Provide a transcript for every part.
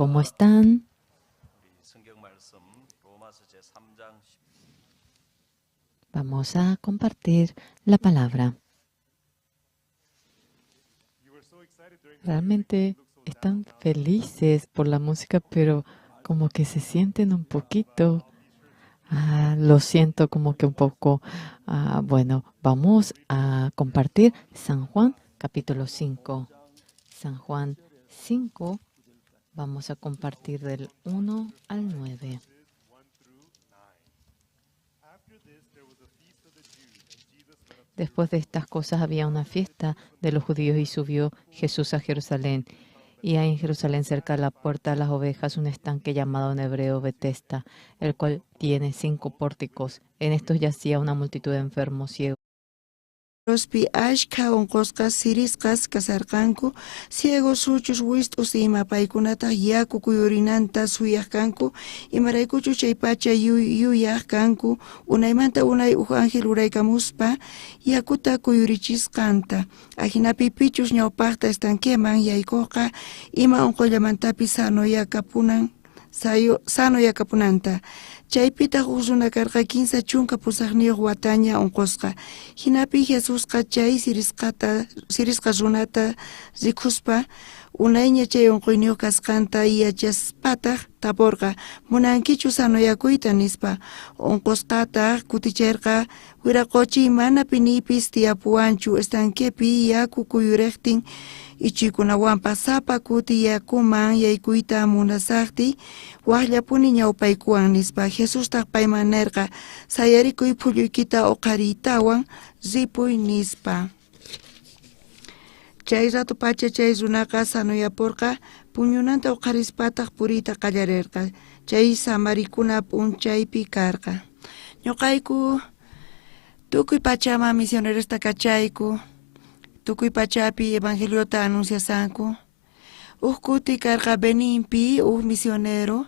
¿Cómo están? Vamos a compartir la palabra. Realmente están felices por la música, pero como que se sienten un poquito, lo siento como que un poco, bueno, vamos a compartir San Juan capítulo 5. San Juan 5, vamos a compartir del 1 al 9. Después de estas cosas había una fiesta de los judíos y subió Jesús a Jerusalén. Y hay en Jerusalén, cerca de la puerta de las ovejas, un estanque llamado en hebreo Betesda, el cual tiene 5 pórticos. En estos yacía una multitud de enfermos, ciegos. Rospi ashka unqusqa sirisqas kasarqanku, ciegos suchus wistus ima paykunata yaku kuyurinanta suyaq kanku, imaraykuchu chay pacha yuyaq kanku, unaymanta unay ángel uraykamuspa yakuta kuyurichisqanta, ahinapi pichus ñawpaqta estanqueman yaykuqa ima unqullamantapi sano yakapunanta. Chaypita huk runa karqa 15 chunka pusaqniyuq wataña unqusqa. Hinapi Jesusqa chay sirisqa runata rikuspa, unayña chay unquyniyuq kasqanta yachaspataq tapurqa, munankichu sanuyakuyta nispa. Unqusqataq kutichayrqa wiraquchiy mana pinipis tiyapuwanchu estanquepi yaku kuyuriqtin ichuykunawanpas sapa kuti yakuman yaykuyta munasaqti waqllapuni ñawpaykuwan nispa. Jesustaq payman nirqa sayarikuy phulluyki uqariytawan ripuy nispa. Chay rato pacha chay runaqa sanuyapurqa puñunanta uqarispataq puriyta qallarirqa. Chay samarikuna p'unchaypi karqa. Ñuqayku tukuy pachama misionerista kachayku, tukuy pachapi evangeliota anunciasanku. Kuti karqa Beninpi misionero,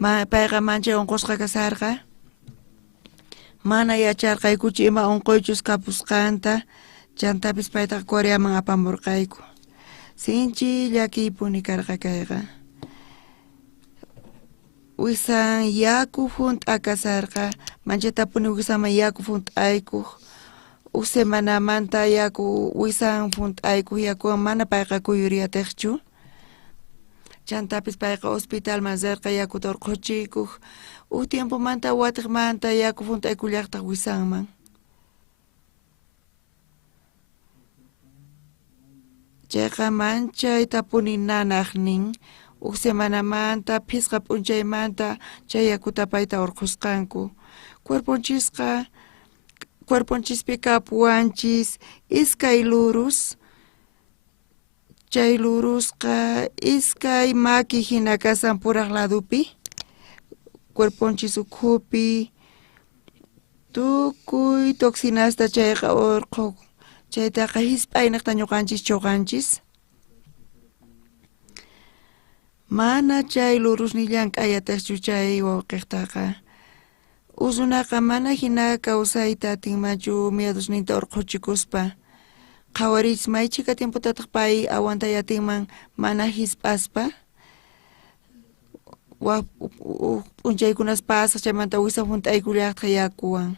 payqa mancha unqusqa kasarqa. Mana yacharqaykuchu ima unquychus kapusqanta, chantapis paytaqa Coreaman apamurqayku. Sinchi llakipuni karqa kayqa. Wisan yaku hunt'a kasarqa, manchatapuni wisanman yaku hunt'aykuq. Semanamanta yaku wisan hunt'aykuq yakuwan mana payqa kuyuriyatiqchu. Chantapis payqa hospitalman rirqa yakuta urquchikuq. Tiempomanta watiqmanta yaku hunt'aykullaqtaq wisanman. Chayqa manchaytapuni nanaqnin, semanamanta phisqa p'unchaymanta chay yakuta payta urqusqanku. Cuerponchispi kapuwanchis iskay lurus, chay lurusqa iskay maki hina kasan puraq ladupi, cuerponchis ukhupi, tukuy toxinasta chayqa urquq, chaytaqa hisp'aynaqta ñuqanchis chuqanchis. Mana chay lurusnillan k'ayatiqchu chay wawqiqtaqa. Usunaqa mana hina kawsayta atinmanchu miadusninta urquchikuspa. Qhawaris maychika tiempotataq pay awantayatinman mana hisp'aspa. P'unchaykunas pasaq chaymanta wisa hunt'aykullaqtaq yakuwan.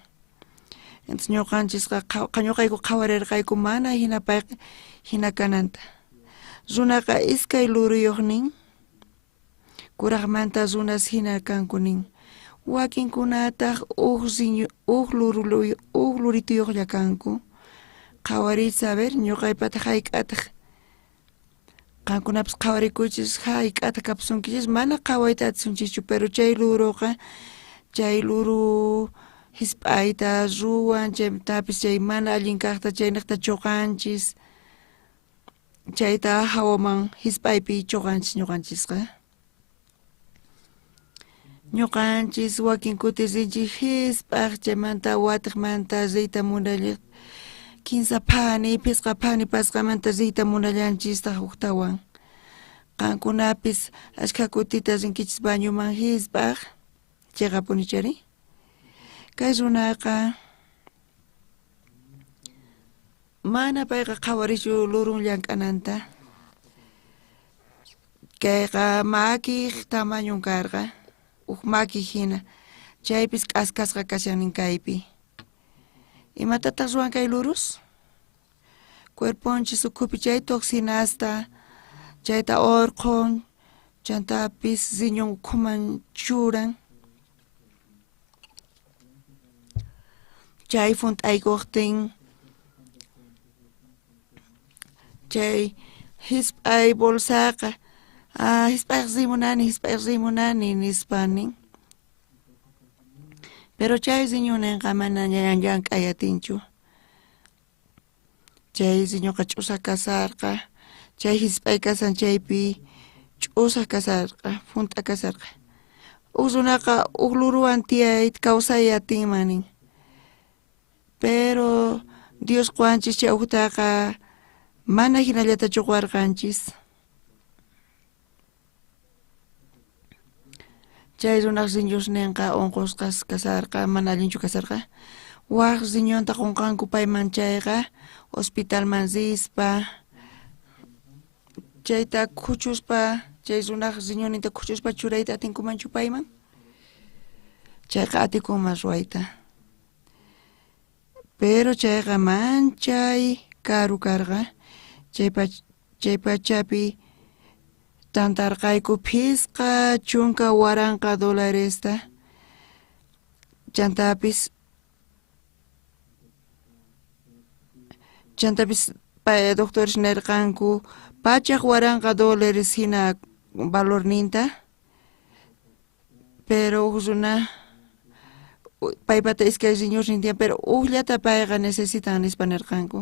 Entonces ñuqanchisqa ñuqayku qhawarirqayku mana hina kananta. Runaqa iskay luruyuqnin, kuraqmanta runas hina kankunin. Wakinkunataq lurituyuqlla kanku. Qhawaris saber ñuqaypataq hayk'ataq. Qankunapis qhawarikuychis hayk'ata kapsunkichis mana qhawayta atisunchichu, pero chay luruqa, chay luru hisp'ayta ruwan, chaytapis chay mana allin kaqta chaynaqta chuqanchis. Chayta hawaman hisp'aypi chuqanchis ñuqanchisqa. Ñuqanchis wakin kuti rinchik hisp'aq chaymanta watiqmanta riyta munalliq, kinsa phani, pisqa phani pasqamanta riyta munallanchistaq huktawan. Qankunapis ashka kutita rinkichis bañuman hisp'aq, chiqapuni chari. Kay runaqa mana payqa qhawarishu lurun llank'ananta. kayqa maki tamaño karqa maki hina chaypis k'askasqa kashanin kaypi imatataq ruwan kay lurus cuerponchis ukhupi chay toxinasta chayta urqun chantapis riñon ukhuman churan chay funt'aykuqtin chay hisp'ay bolsaqa hisp'ayqa rimunani nispanin pero chay riñuninqa mana llank'ayatinchu chay riñuqa ch'usa kasarqa chay hisp'ay kasan chaypi ch'usa kasarqa funt'a kasarqa runaqa luruwan tiyayta kawsayatinmanin pero Dios qwanchis chay uktaqa mana hinallata chuqwarqanchis chay runaq riñusninqa unqusqas kasarqa mana allinchu kasarqa waq riñunta qunqanku payman chayqa hospitalman rispa chayta khuchuspa chay runaq riñuninta khuchuspa churayta atinkumanchu payman chayqa atikunman ruwayta pero chayqa manchay karu karqa chay pachapi tantarqayku phisqa chunka waranqa dolaresta chantapis doctores nirqanku pachaq waranqa dólares hina valorninta pero runa paypata iskay riñusnin tiyan pero llata payqa necesitan nispa nirqanku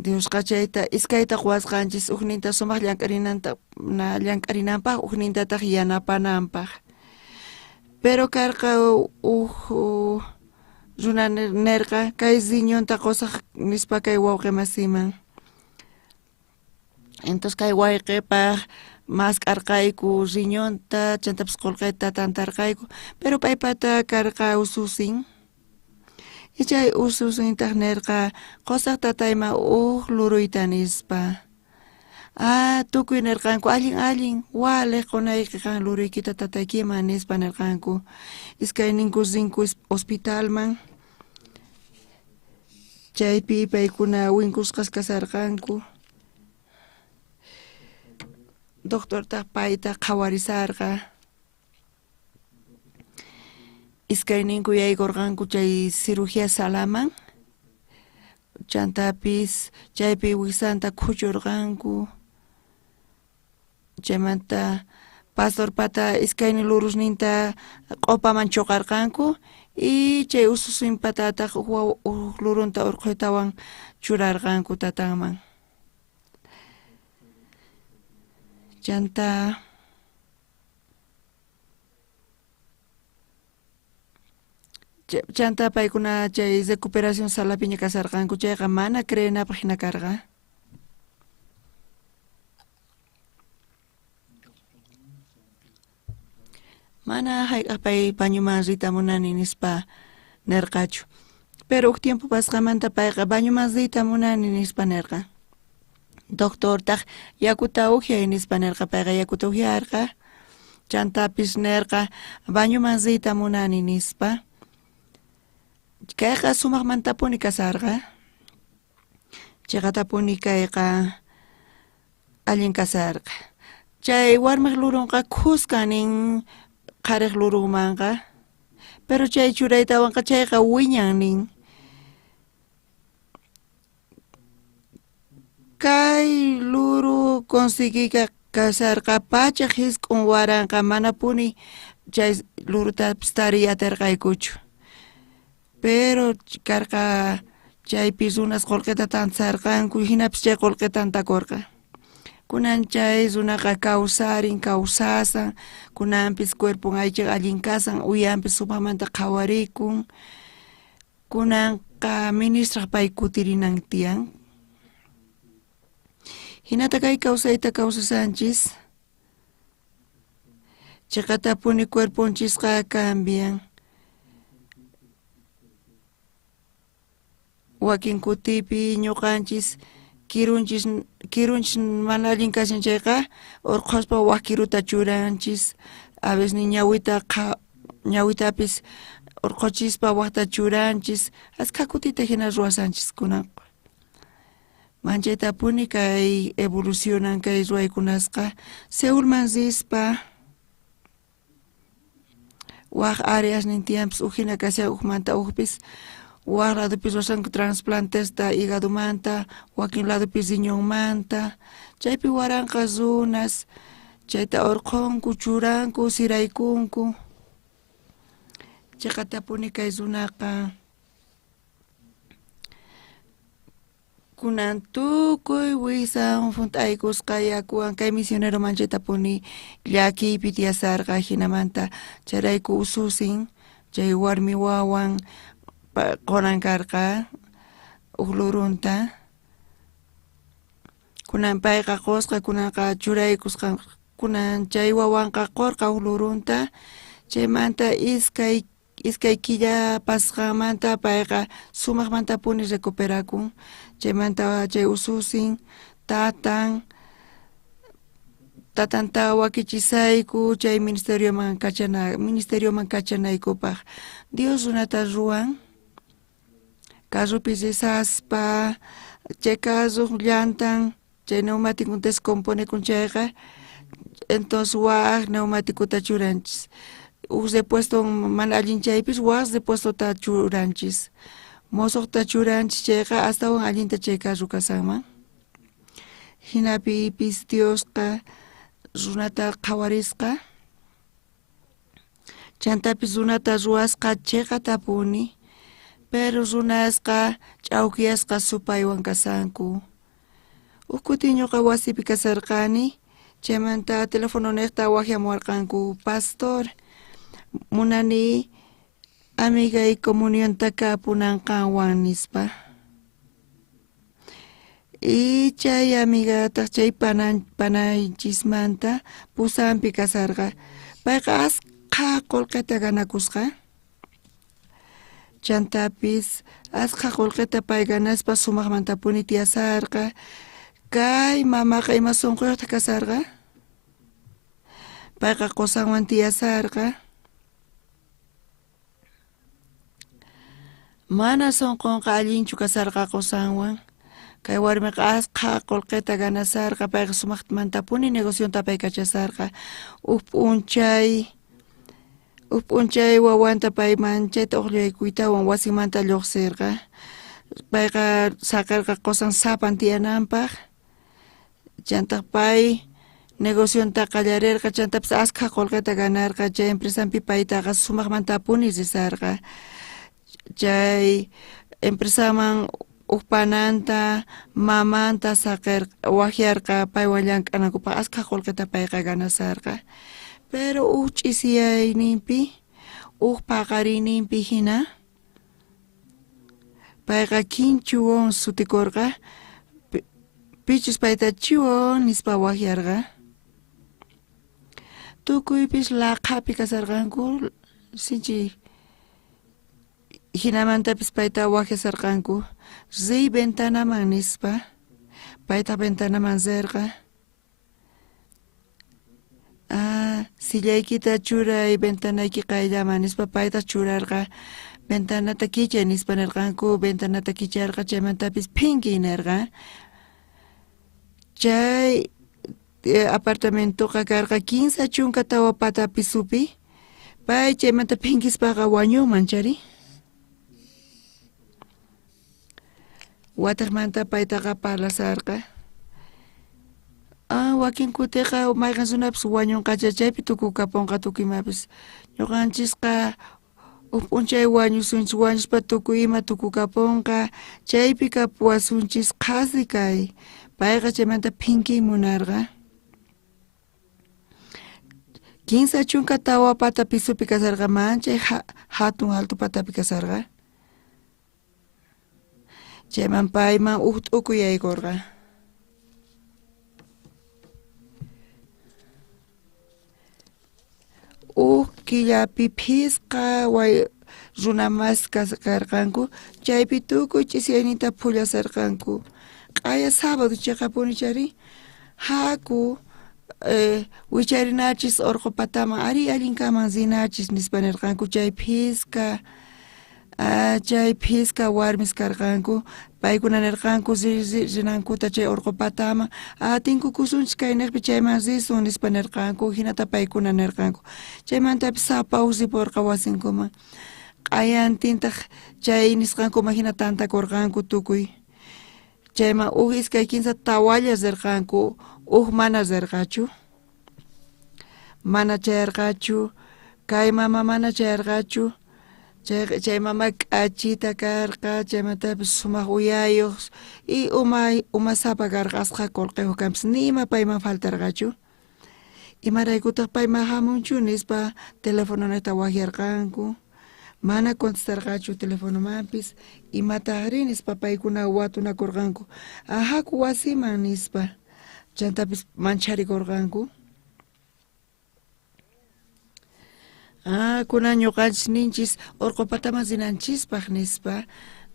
Diosqa chayta iskayta quwasqanchis ninta sumaq llank'arinanpaq nintataq yanapananpaq pero karqa runa nirqa kay riñunta qusaq nispa kay wawqi masiman entonces kay wayqipaq masq'arqayku riñunta chantapis qullqita tantarqayku pero paypata karqa ususin chay ususintaq nirqa qusaq tatayma luruyta nispa tukuy nirqanku allin waliq qunayki kan luruykita tataykiman nispa nirqanku iskay ninku rinku hospitalman chaypi paykuna winkusqas kasarqanku doctortaq payta qhawarisarqa iskay ninku yaykurqanku chay cirugía salaman chantapis chaypi wisanta khuchurqanku chaymanta pastorpata iskaynin lurusninta q'upaman chuqarqanku y chay ususin patataq lurunta urquytawan churarqanku tatanman chanta paykuna chay recuperación salapiña kasarqanku chayqa mana creyenapaq hina karqa mana hayk'aq pay bañuman rita munani nispa nirqachu pero uk tiempo pasqamanta payqa bañuman rita munani nispa nirqa doctortaq yakuta upyay nispa nirqa payqa yakuta upyarqa chantapis nirqa bañuman rita munani nispa kayqa sumaqmantapuni kasarqa chayqa tapuni kayqa allin kasarqa chay warmiq lurunqa khusqanin qhariq lurunmanqa pero chay churaytawanqa chayqa wiñannin kay luru consiguiyqa kasarqa pachaq hisk'un waranqa manapuni chay lurutapis tariyatirqaykuchu pero karqa chaypi runas qullqita tantasarqanku hinapis chay qullqita tantakurqa kunan chay runaqa kawsasan kunanpis cuerpon aycha allin kasan uyanpis sumaqmanta qhawarikun kunanqa ministraq pay kutirinan tiyan hinata kay kawsayta kawsasanchis chayqa tapuni cuerponchisqa cambian wakin kutipi ñuqanchis kirunchis mana allin kashanchayqa urquspa waq kiruta churanchis a veces ni ñawitapis urquchispa waqta churanchis ashka kutita hina ruwasanchis kunanqa manchaytapuni kay evolucionan kay ruwaykunasqa Seulman rispa waq áreas nintiyanpis uhina kasha uhmanta uhpis waq ladopis ruwasanku transplantesta higadumanta wakin ladopis riñonmanta chaypi waranqa runas chayta urqunku churanku siraykunku chayqa tapuni kay runaqa kunan tukuy wisan funt'aykusqa yakuwan kay misionero manchaytapuni llakiypi tiyasarqa hinamanta chayrayku ususin chay warmi wawan qonan karqa uklurunta kunan payqa qusqa kunanqa churaykusqa kunan chay wawanqa qurqa uklurunta chaymanta iskay killa pasqanmanta payqa sumaqmantapuni recuperakun chaymanta chay ususin tatanta wakichisayku chay ministerioman kachanaykupaq Dios runata ruwan carrupi risaspa chay carro llantan chay neumático descomponekun chayqa entonces waq neumáticuta churanchis repuesto mana allin chaypis waq repuestota churanchis mosoqta churanchis chayqa astawan allinta chay carro kasanman hinapipis Diosqa runata qhawarisqa chantapis runata ruwasqa chayqa tapuni pero runasqa ch'awkiyasqa supaywan kasanku ukutin ñuqa wasipi kasarqani chaymanta teléfono niqta waqyamuwarqanku pastor munani amigay comuniontaka apunanqanwan nispa y chay amigataq chay pananchismanta pusanpi kasarqa payqa asqa qullqita ganakusqa chantapis asqa qullqita pay ganaspa sumaqmantapuni tiyasarqa kay mamaqa ima sunquyuqta kasarqa payqa qusanwan tiyasarqa mana sunqunqa allinchu kasarqa qusanwan kay warmiqa asqa qullqita ganasarqa payqa sumaqmantapuni negocionta pay kachasarqa up'unchay wawanta payman chayta uqllaykuytawan wasimanta lluqsirqa payqa saqirqa qusan sapan tiyananpaq chantaq pay negocionta qallarirqa chantapis asqa qullqita ganarqa chay empresampi paytaqa sumaqmantapuni risarqa chay empresaman upananta mamanta waqyarqa paywan llank'anakupaq asqa qullqita payqa ganasarqa pero ch'isiyayninpi paqariyninpi hina payqa kinchuwan sutikurqa pichus payta chiwon nispa waqyarqa tukuypis laqhapi kasarqanku sinchi hinamantapis payta waqyasarqanku riy ventanaman nispa payta ventanaman zerqa sillaykita churay ventanayki qayllaman nispa payta churarqa ventanata kichay nispa nirqanku ventanata kicharqa chaymantapis phinkiy nirqa chay apartamentoqa karqa 15 chunka tawa pata pisupi pay chaymanta phinkispaqa wañunman chari watarmanta paytaqa parlasarqa wakin kutiqa mayqan runapis wañunqacha chaypi tukukapunqa tukuymapis ñuqanchisqa up'unchay wañusunchis wañushpa tukuy ima tukukapunqa chaypi kapuwasunchis qasi kay payqa chaymanta phinkiy munarqa 15 chunka tawa pata pisupi kasarqa manchay hatun alto patapi kasarqa chayman payman t'ukuy yaykurqa killapi phisqa runa mas karqanku chaypi tukuy ch'isyaynita pullasarqanku q'aya sábado chaqapuni chari haku wicharinachis urqupataman ari allinkaman zinachis nispa nirqanku chay phisqa warmis karqanku paykuna nirqanku rinankuta chay urqupataman tinkukusunchis kay niqpi chayman risun nispa nirqanku hinata paykuna nirqanku chaymantapis sapa usipurqa wasinkuman q'ayantintaq chay nisqankuman hina tantakurqanku tukuy chayman iskay kinsa tawallas rirqanku mana rirqachu mana chayarqachu kay mama mana chayarqachu chay mama k'achita karqa chaymantapis sumaq uyayuq y uma sapa karqa asqa qullqiwan kanpis nima payman faltarqachu imaraykutaq payman hamunchu nispa telefononata wakyarqanku mana contestarqachu telefonomanpis imataq ri nispa paykuna watunakurqanku haku wasiman nispa chantapis mancharikurqanku kunan ñuqanchis ninchis urqupataman zinanchispaq nispa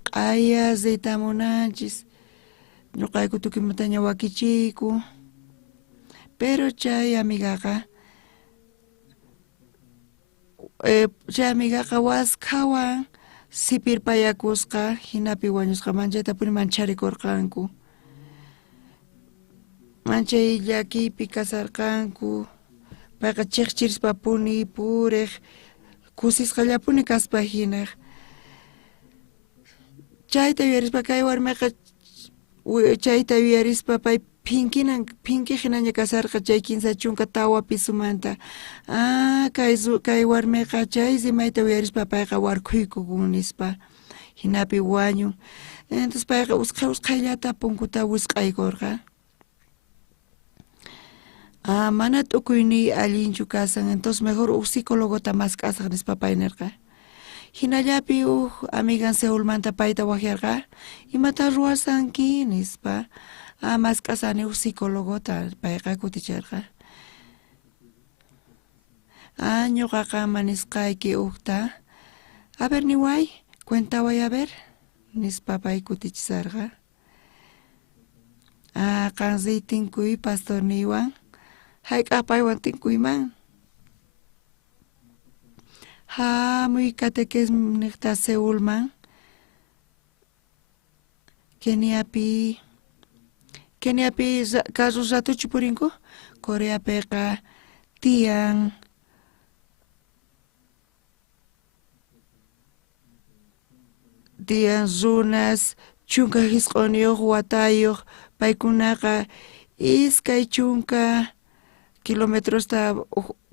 q'aya zeytamunanchis ñuqayku tukuymanta wakichiyku pero chay amigaqa waskawan sipirpayakusqa hinapi wañusqa manchaytapuni mancharikurqanku manchay llakiypi kasarqanku payqa chiqchirispa puriq kusisqallapuni kaspa hinaq chayta yuyarispa kay warmiqa chayta yuyarispa pay pinki hinaña kasarqa chay kinsa chunka tawa pisumanta kay warmiqa chay simayta uyarispa payqa warkuykukun nispa hinapi wañun entonces payqa usqayllata punkuta wisq'aykurqa mana t'ukuyni allinchu kasan entonces mejor psicólogota mask'asaq nispa pay nirqa hinallapi amigan Seulmanta payta wakyarqa imata ruwasanki nispa mask'asani psicólogota payqa kuticharqa ñuqaqa manisqayki a ver niway cuentaway a ver nispa pay kutichisarqa qansi tinkuy pastor niwan hayk'aq paywan tinkuyman hamuy catequesis niqta Seulman Keniapi kasus ratuchu purinku Coreapiqa tiyan runas chunka hisq'uniyuq watayuq paykunaqa iskay chunka kilometrosta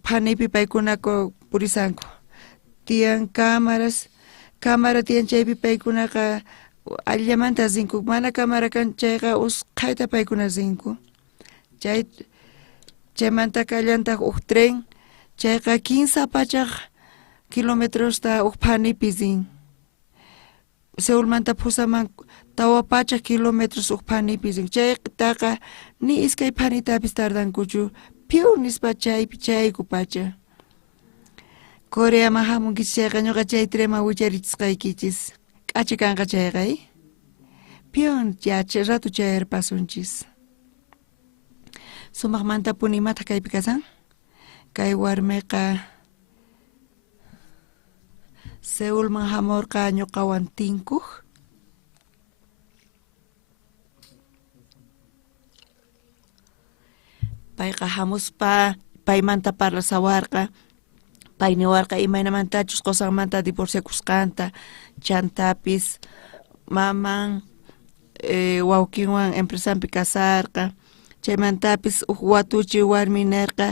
phanipi paykunaka purisanku tiyan cámara tiyan chaypi paykunaqa allamanta rinku mana cámara kan chayqa usqhayta paykuna rinku chaymantaka allantaq tren chayqa 15 pachaq kilometrosta phanipi rin Seulmanta pusaman tawa pachaq kilómetros phanipi rin chaytaqa ni iskay phanitapis tardankuchu piu nispa chaypi chayku pacha Coreaman hamunkichis chayqa ñuqa chay trenman wicharichishqaykichis k'achi kanqa chayqa piun ratu chayar pasunchis sumaqmanta puni imata kaypi kasan kay warmiqa Seulman hamurqa ñuqawan tinkuq payqa hamuspa paymanta parlasawarqa pay niwarqa imaynamantachus qosanmanta divorciakusqanta chantapis maman wawqinwan empresampi kasarqa chaymantapis watuchi warmi nirqa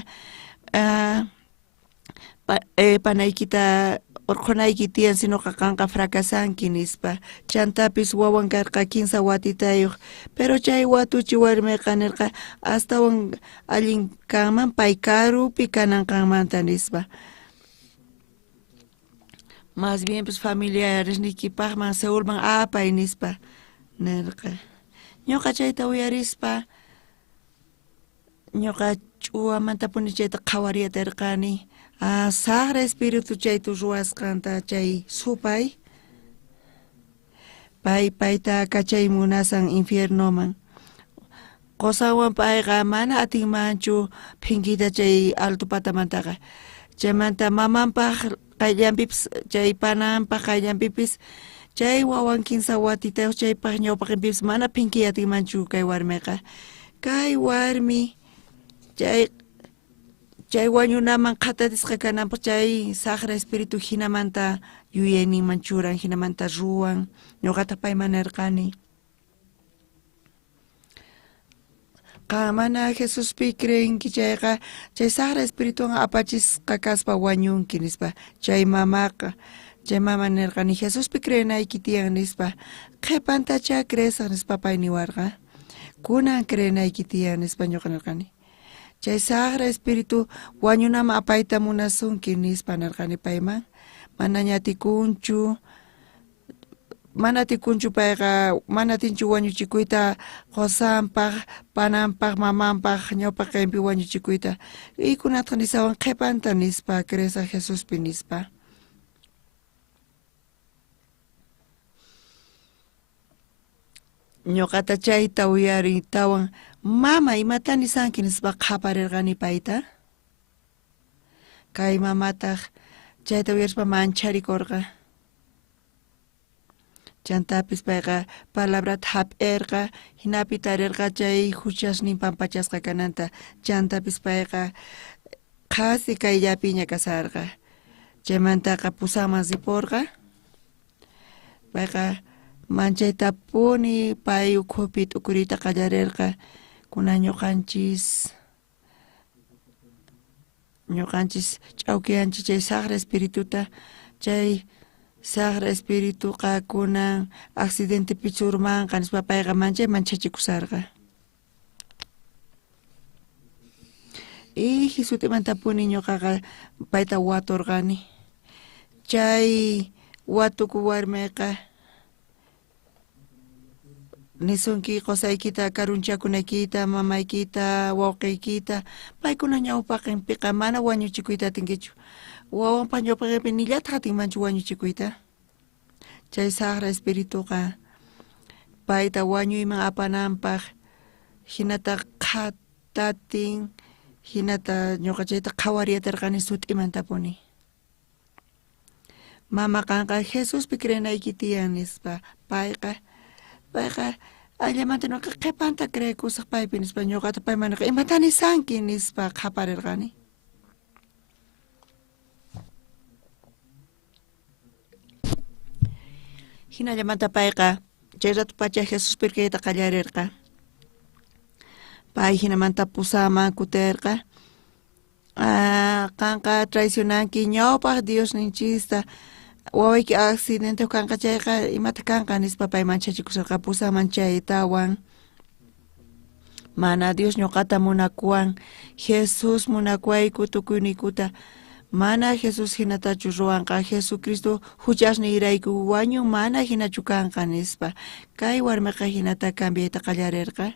panaykita urqunayki tiyan sinuqa qanqa fracasanki nispa chantapis wawan karqa 15 watitayuq pero chay watuchi warmiqa nirqa astawan allin kanman pay karupi kananqanmanta nispa más bien pues familiaresnikipaqman Seulman apay nispa nirqa ñuqa chayta uyarispa ñuqa ch'uwamantapuni chayta qhawariyata Sagra espíritu chaytu ruwasqanta chay supay payta kachay munasan infiernoman qosawan payqa mana atinmanchu phinkita chay alto patamantaqa. Chaymanta mamanpaq qayllanpipas chay pananpaq qayllanpipis chay wawan kimsa watita chaypaq ñawpaqpipas mana phinki atinmanchu kay warmiqa. Kay warmi chay wañunaman qhatatisqa kananpaq chay saqra espiritu hinamanta yuyayninman churan hinamanta ruwan ñuqata payman nirqani. Mana Jesuspi creenki chayqa chay saqra espirituwan apachisqa kaspa wañunki nispa chay mamaqa chay mama nirqani Jesuspi creenayki tiyan nispa qhipantacha creesaq nispa pay niwarqa kunan creenayki tiyan nispa ñuqa nirqani. Chay saqra espiritu wañunaman apayta munasunki nispa nirqani payman mana ñatikunchu mana tikunchu payqa mana tinchu wañuchikuyta qosanpaq pananpaq mamanpaq ñawpaq kaypi wañuchikuyta ykunataq nisawan qhipanta nispa creesaq Jesuspi nispa. Ñuqata chayta uyarin tawan mama imata nisanki nispa qaparirqani payta. Kay mamataq chayta uyarishpa mancharikurqa. Chantapis payqa palabrata hap'irqa hinapi tarirqa chay huchasnin pampachasqa kananta chantapis payqa qhasi kayllapi ñakasarqa. Chaymantaqa pusaman sipurqa payqa manchayta puni pay ukhupi t'ukurita qallarirqa kunan ñuqanchis ch'awkiyanchis chay saqra espirituta chay saqra espirituqa kunan accidentepi surmanqa nispa payqa manchachikusarqa. Y sutimanta puni ñuqaqa payta waturqani. Chay watuku warmiqa nisunki qosaykita karunchakunaykita mamaykita wawqiykita paykuna ñawpaqinpiqa mana wañuchikuyta atinkichu wawanpaq ñawpaqinpi nillataq atinmanchu wañuchikuyta. Chay saqra espirituqa payta wañuyman apananpaq hinata qhatatin hinata ñuqa chayta qhawariyatirqani sut'imantapuni. Mama kanqa Jesuspi creenayki tiyan nispa payqa allamanta ñuqa qhipanta creekusaq paypi nispa ñuqata payman imata nisanki nispa qaparirqani. Hinallamanta payqa chay ratupacha Jesuspi kayta qallarirqa. Pay hinamanta pusaman kutirqa kanqa traicionanki ñawpaq Dios ninchista wawayki accidente kanqa chayqa imata kanqa nispa pay manchachikusarqa pusaman chay tawan mana Dios ñuqata munakuwan Jesus munakuayku tukuyniykuta mana Jesus hinatachu ruwanqa Jesucristo huchasniyrayku wañun mana hinachu kanqa nispa kay warmiqa hinata cambiayta qallarirqa.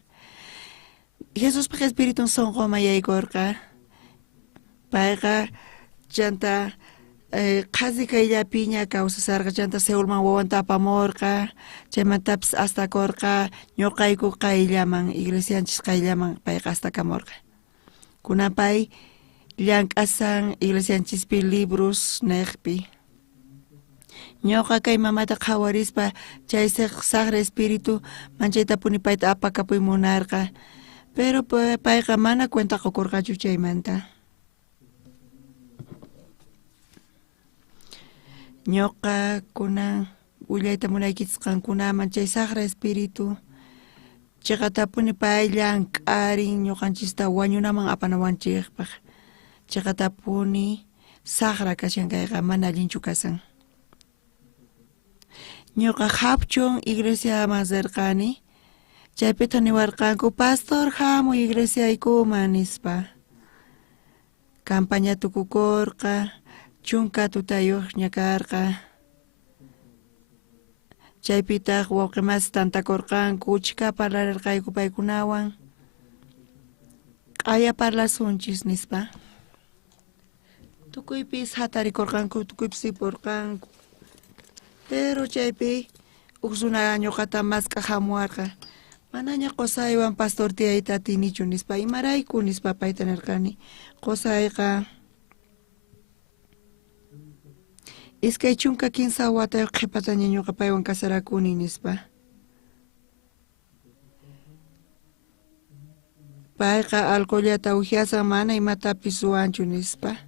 Jesuspa Espiritun sonqomayaykurqa payqa chanta qhasi kayllapi ña kawsasarqa chanta Seulman wawanta apamurqa chaymantapis astakurqa ñuqayku qayllaman iglesianchis qayllaman payqa astakamurqa. Kunan pay llank'asan iglesianchispi libros niqpi ñuqa kay mamata qhawarispa chay saqra espiritu manchaytapuni payta apakapuy munarqa pero payqa mana cuenta qukurqachu chaymanta. Ñuqa kunan willayta munaykichis qankunaman chay saqra espiritu chiqatapuni pay llank'arin ñuqanchista wañunaman apanawanchikpaq chiqatapuni saqra kashankayqa mana allinchu kasan. Ñuqa hapchun iglesiaman sirqani chaypita niwarqanku pastor hamuy iglesiaykuman nispa campaña tukukurqa chunka tutayuq ñakarqa chaypitaq wawqimas tantakurqanku chika parlarirqayku paykunawan q'aya parlasunchis nispa tukuypis hatarikurqanku tukuypis sipurqanku pero chaypi uq runa ñuqata masqa hamuwarqa Manaña qusaywan pastor tiyayta atinichu nispa imarayku nispa payta nirqani. Qusayqa iskay chunka 15 watayuq qhipataña ñuqa paywan kasarakuni nispa. Payqa alcohollata uhiasqa mana imatapis ruwanchu nispa.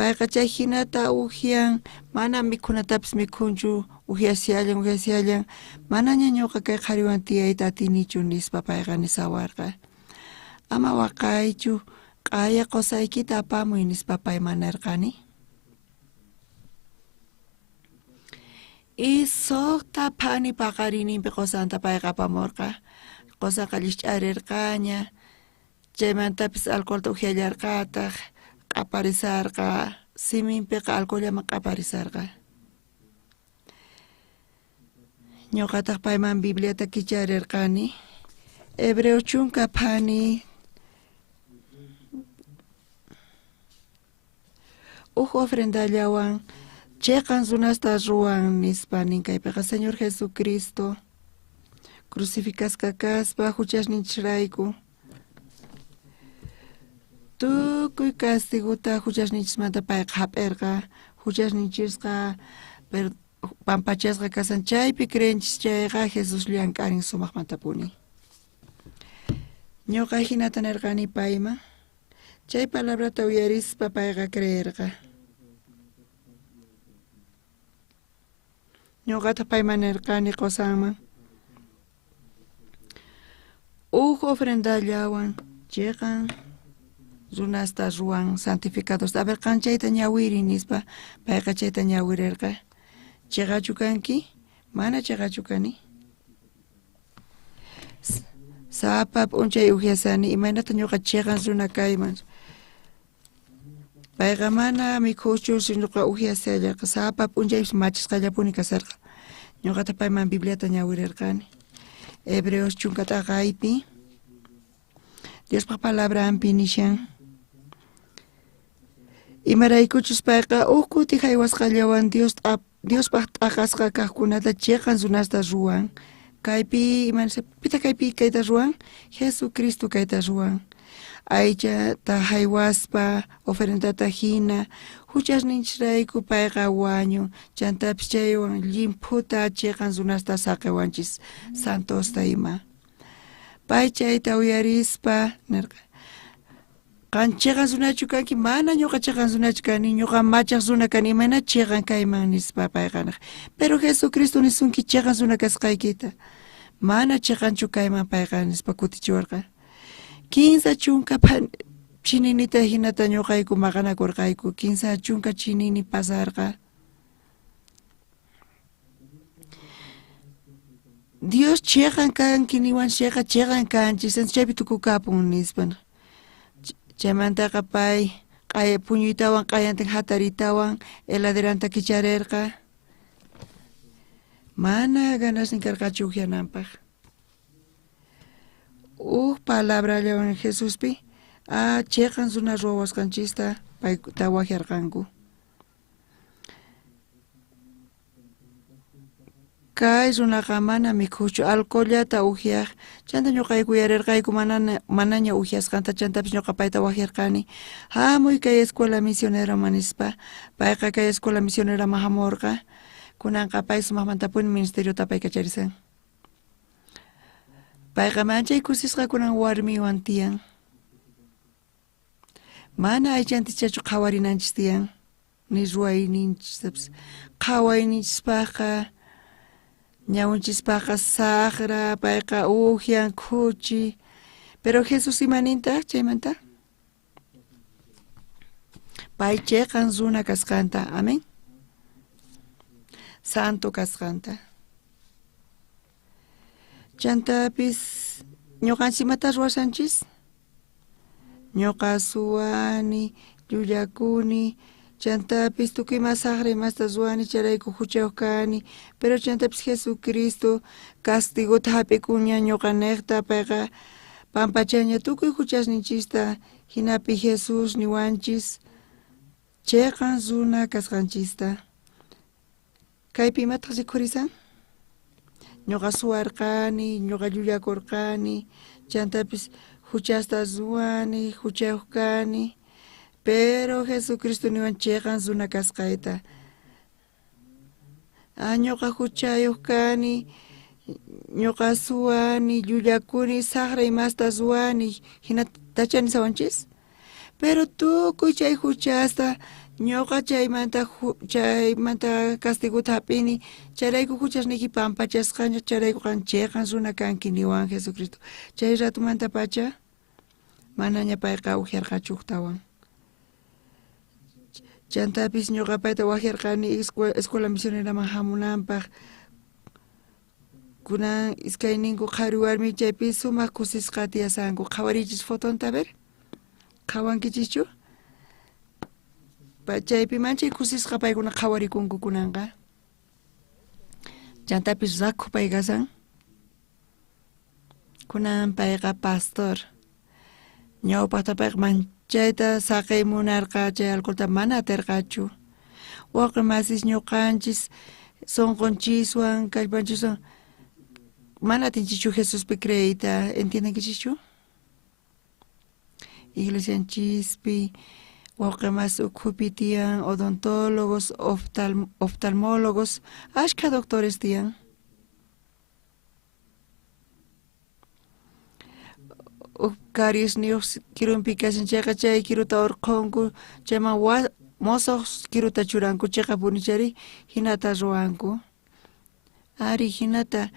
Payqa chay hinata uhian mana mikhunatapis mikhunchu uhiasyallan manaña ñuqa kay qhariwan tiyayta atinichu nispa payqa nisawarqa. Ama waqaychu q'aya qusaykita apamuy nispa payman nirqani. Y suqta phani paqarininpi qusanta payqa apamurqa. Qusaqa llich'arirqaña, chaymantapis alcoholta uhiallarqataq, q'aparisarqa, siminpiqa alcohollaman q'aparisarqa. Ñuqataq payman Bibliata kicharirqani. Hebreo chunka phani ofrendallawan cheqan runasta ruwan nispa ninkaypiqa Señor Jesucristo crucificasqa kaspa huchasninchisrayku tukuy castiguta huchasninchismanta payqa hap'irqa huchasninchisqa pampachasqa kasan chaypi creenchis chayqa Jesus llank'arin sumaqmantapuni. Ñuqa hinata nirqani payman chay palabrata uyarispa payqa creerqa. Ñuqata payman nirqani qusanman ofrendallawan cheqan runasta ruwan santificados. A ver qanchayta ñawiri nispa payqa chayta ñawirirqa. Chiqachu kanki? Mana chiqachu kani. Sapa p'unchay uhiasani imaynata ñuqa chiqan runa kayman. Payqa mana mikhuschu ñuqa uhiasyallarqa sapa p'unchaypis machisqallapuni kasarqa. Ñuqata payman Bibliata ñawirirqani. Hebreos chunka t'aqaypi Diospa palabranpi nishan imaraykuchus payqa kuti haywasqallawan Diospaq t'aqasqa kaqkunata chiqan runasta ruwan. Kaypi pita kaypi kayta ruwan? Jesucristo kayta ruwan. Aychata haywaspa ofrendata hina huchasninchisrayku payqa wañun. Chantapis chaywan limputa chiqan runasta saqiwanchis santosta ima. Pay chayta uyarispa nirqa. Qan chiqan runachu kanki? Mana ñuqa chiqan runachu kani, ñuqa machaq runa kani, mana chiqan kayman nispa payqa naq. Pero Jesucristo nisunki chiqan runa kasqaykita. Mana chiqanchu kayman payqa nispa kutichiwarqa. 15 chunka chininita hinata ñuqayku maqanakurqayku. 15 chunka chinini pasarqa. Dios chiqan kanki niwan chiqan kanchis, chaypi tukukapun nispa. Chaymantaqa pay puñuytawan qayantin hataritawan heladeranta kicharirqa. Mana ganasnin karqachu uhiananpaq. Palabrallawan Jesuspi chiqan runa ruwasqanchista payta wajarqanku. Kay runaqa mana mikhuschu alcohollata uhiaq. Chanta ñuqayku yarirqayku manaña uhiasqanta chantapis ñuqa payta wajarqani. Hamuy kay escuela misioneraman nispa. Payqa kay escuela misionerama hamurqa. Kunanqa pay sumaqmantapuni ministeriota pay kacharisan. Payqa manchay kusisqa kunan warmiwan tiyan. Mana aychantis chachu qhawarinanchis tiyan. Ni ruwayninchis qhawayninchispaqqa ñawunchispaqa saqra, payqa uhian, khuchi. Pero Jesus imaninta chaymanta? Pay chiqan runa kasqanta, amen? Santo kasqanta. Chantapis ñuqanchimata ruwasanchis? Ñuqa suwani, llullakuni, chantapis tukuy masaqra imasta ruwani charayku huchayuq kani, pero chantapis Jesucristo castiguta hap'ikuña ñuqaniqta payqa pampachaña tukuy huchasninchista hinapi Jesus niwanchis chiqan runa kasqanchista. Kaypi imataq rikhurisan? ñuqa suwarqani, ñuqa llullakurqani, chantapis huchasta ruwani, huchayuq kani, pero Jesucristo niwan chayqa runa kasqayta. Ñuqa huchayuq kani, ñuqa suwani, llullakuni, saqray masta ruwani, hina tachani sawanchis. Pero tukuy chay huchasta ñuqa chaymanta castiguta hap'ini, chayrayku huchasniki pampachasqaña, chayrayku chayqa runa kanki niwan Jesucristo. Chay ratumanta pacha manaña payqa ujarqachu uqtawan. Chantapis ñuqa payta wajarqani escuela misioneraman hamunanpaq. Kunan iskayninku qhari warmi chaypi sumaq kusisqa tiyasanku. Qhawarichis fotonta ver? Qhawankichischu? Chaypi manchay kusisqa paykuna qhawarikunku kunanqa. Chantapis rakhu pay kasan. Kunan payqa pastor. Ñawpaqta payqa manchayta saqay munarqa chay alcoholta mana atirqachu. Waqi masis ñuqanchis sunqunchikwan kallpanchiswan mana atinchichu Jesuspi creíta, entiendenkichischu? Iglesianchispi waqi mas ukhupi tiyan odontólogos, oftalmólogos, ashka doctores tiyan. Caries niyuq kirunpi kashanchayqa chay kiruta urqunku, chayman mosoq kiruta churanku chayqa punichari hinata ruwanku. Ari hinata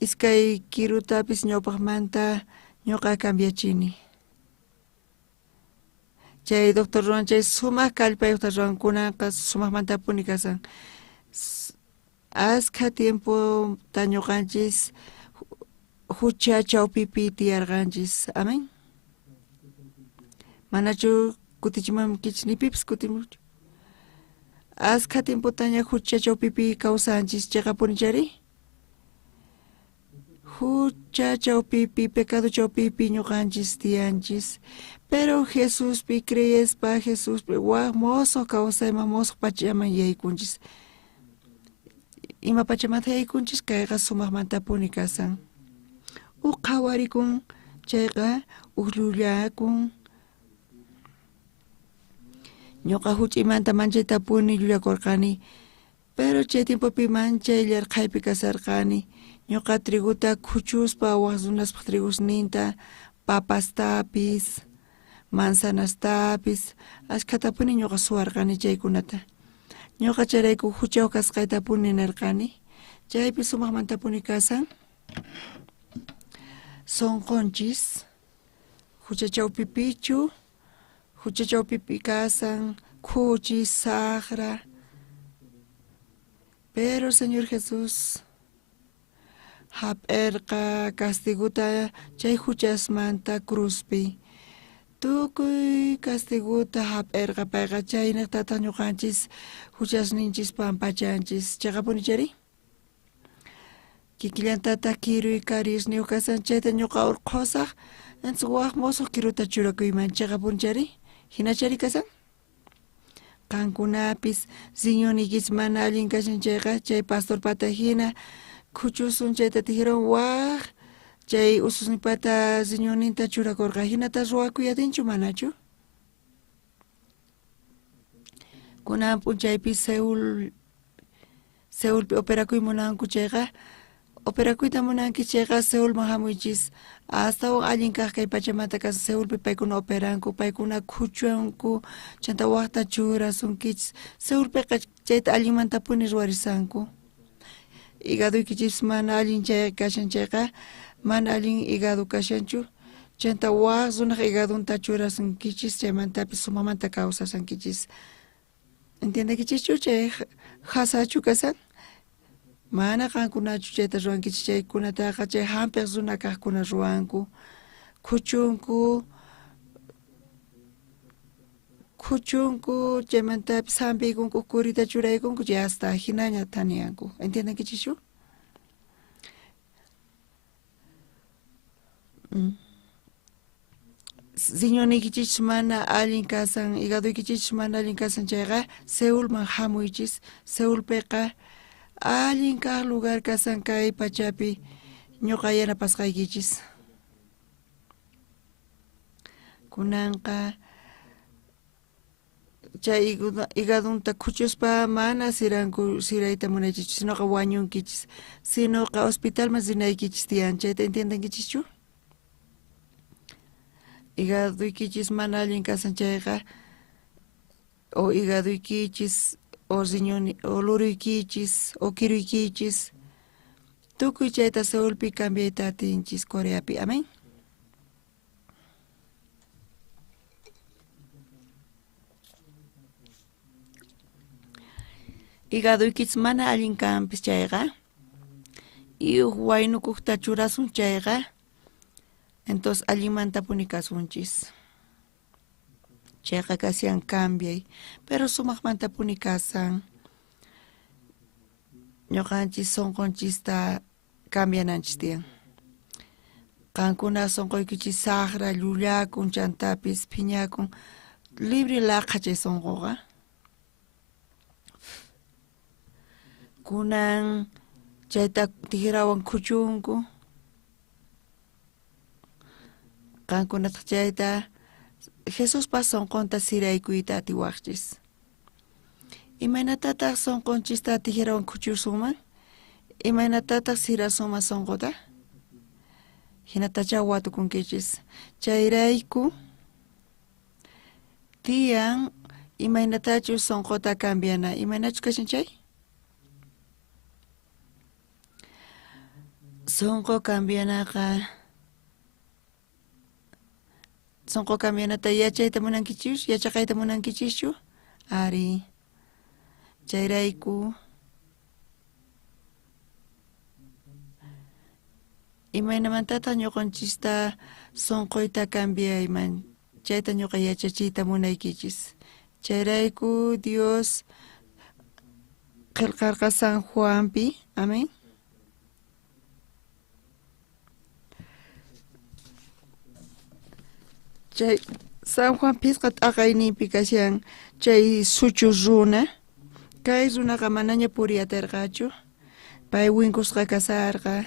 iskay kirutapis ñawpaqmanta ñuqa cambiachini. Chay doctor ruwan chay sumaq kallpayuqta ruwankunaqa sumaqmantapuni kasan. Askha tiempo ñuqanchis hucha chawpipi tiyarqanchis. Amen. Manachu kutichimankichis ni pipis kutimuchu. Askha tiempo hucha chawpipi kawsanchis chayqa punichari. Hucha chawpipi, pecado chawpipi ñuqanchis tiyanchis. Pero Jesuspi creyespa, Jesuspi waq mosoq kawsayman, mosoq pachaman yaykunchis. Ima pachamanta yaykunchis kayqa sumaqmantapuni kasan. Qhawarikun chayqa llullakun. Ñuqa huch'imanta manchaytapuni llullakurqani. Pero chay tiempopi manchay llarqaypi kasarqani. Ñuqa triguta khuchuspa waq runaspaq trigusninta, papastapis, manzanastapis, ashkhatapuni ñuqa suwarqani chaykunata. Ñuqa chayrayku huchayuq kasqaytapuni narqani. Chaypi sumaqmantapuni kasan. Sonqonchis, hucha chawpipichu, hucha chawpipi kasan, khuchi, saqra. Pero Señor Jesús hap'irqa castiguta chay huchasmanta cruzpi. Tukuy castiguta hap'irqa payqa chaynaqtataq ñuqanchis huchasninchis pampachanchis. Chayqa punichari? Kikillantataq kiruy caries niyuq kasan chayta ñuqa urqusaq entonces waq mosoq kiruta churakuyman. Chayqa punichari? Hinachari kasan? Qankunapis riñonikis mana allin kashan chayqa chay pastor pata hina khuchusun chayta tijiron waq chay ususnipata riñoninta churakurqa hinata ruwakuyatinchu manachu? Kunan p'unchaypi Seulpi operakuy munanku chayqa operakuyta munanki chayqa Seulman hamuychis astawan allin kaq kay pachamanta kasan Seulpi paykuna operanku, paykuna khuchunku, chanta waqta churasunkichis. Seulpiqa chayta allinmantapuni ruwarisanku. Higaduykichis mana allin chay kashan chayqa mana allin higado kashanchu. Chanta waq runaq higadunta churasunkichis chaymantapis sumaqmanta kawsasankichis. Entiendekichischu chay hasachu kasan? Mana qankunachu chayta ruwankichis chaykunataqa chay hampiq runa kaqkuna ruwanku. Khuchunku chaymantapis hampiykunku kurita churaykunku chay hasta hinaña thaniyanku. Entiendenkichischu? Riñonikichis mana allin kasan, higaduykichis mana allin kasan chayqa Seulman hamuychis. Seulpiqa allin kaq lugar kasan kay pachapi ñuqa yanapasqaykichis. Kunanqa chay higadunta kuchuspa mana sirayta munaykichis, sinoqa wañunkichis, sinoqa hospitalman rinaykichis tiyan, chayta entiendenkichischu? Higaduykichis mana allin kasan chayqa, o higaduykichis, o riñon, o luruykichis, o kiruykichis, tukuy chayta Seulpi cambiayta atinchis Coreapi, amén. Higaduykichis mana allin kanpis chayqa, y waynukuqta churasun chayqa, entonces allimanta punikasunchis. Chayqa kasiyan cambiay, pero sumaqmanta punikasan, ñuqanchis sunqunchista cambiananchis tiyan. Qankuna sunquykichis saqra, llullakun, chantapis, phiñakun, libre laqha chay sunquqa. Kunan chayta tijerawan khuchunku, qankunataq chayta Jesuspa sunqunta siraykuyta atiwaqchis. Imanatataq sunqunchista tijerawan khuchursunman? Imanatataq sirasunman sunquta? Hinatacha watukunkichis. Chayrayku tiyan imaynatachus sunquta cambiana, imaynachus kashan chay? Sunqu cambianata yachayta munankichus, yachaqayta munankichischu? Ari. Chayrayku imaynamantataq ñuqanchista sunquyta cambiayman, chayta ñuqa yachachiyta munaykichis. Chayrayku Dios qillqarqa San Juanpi, amén. Chay San Juan pisqa t'aqayninpi kashan chay suchu runa, kay runaqa manaña puriyatarqachu, pay winkusqa kasarqa,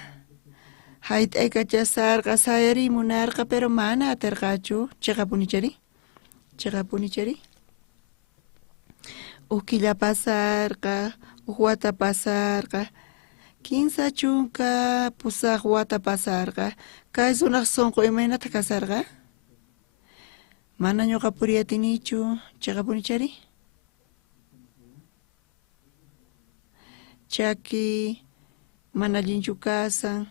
hayt'ayqa chasarqa, sayarimunarqa, pero mana atarqachu, chiqapunichari, killa pasarqa, wata pasarqa, 15 chunka pusaq wata pasarqa, kay runaq sunqu imaynata kasarqa, mana ñuqa puriyatinichu, chiqapunichari. Chaki mana allinchu kasan,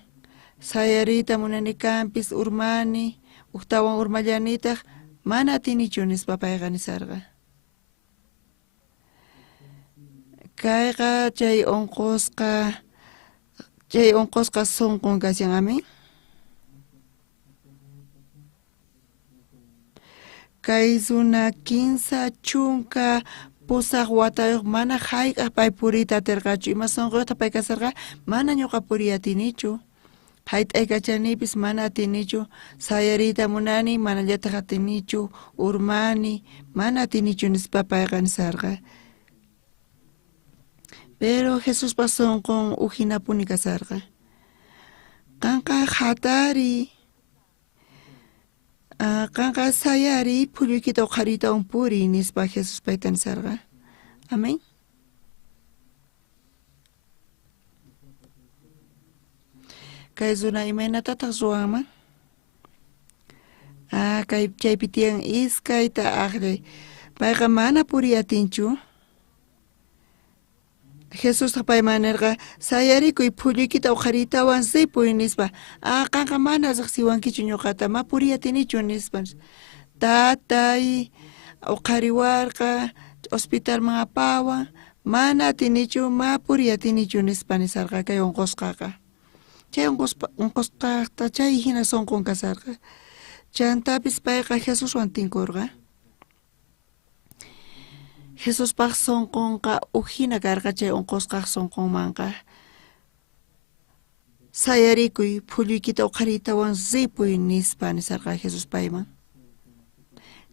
sayarita munani kampis urmani, uktawan urmallanitaq mana atinichu nispa payqa nisarqa. Kayqa chay unqusqa sunqun kasyan, amén. Kay runa 15 chunka pusaq watayuq mana hayk'aq pay puriyta atirqachu, ima sunquyuqta pay kasarqa mana ñuqa puriyatinichu, hayt'aykachanipis mana atinichu, sayarita munani manallataq atinichu, urmani mana atinichu nispa payqa nisarqa. Pero Jesuspa sunqun ujinapuni kasarqa. Qanqa hatari, qanqa sayari phulluykita uqhariytawan puriy nispa Jesus payta nisarqa. Amén. Kay runa imaynatataq ruwanman? Chaypi tiyan iskayta aqlay, payqa mana puriyatinchu. Jesus pay manarqa sayarikuy phulluykita uqhariytawan sipuy nispa, qanqa mana riqsiwankichu ñuqata, ma puriyatinichu nispa. Tatay uqhariwarqa hospitalman apawan, mana atinichu, ma puriyatinichu nispa nisarqa kay unqusqaqa. Chay unqusqaqta chay hina sunqun kasarqa. Chantapis payqa Jesuswan tinkurqa. Jesuspaq sunqunqa ujina karqa chay unqusqaq sunqunmanqa. Sayarikuy phulluykita uqhariytawan ripuy nispa nisarqa Jesus payman.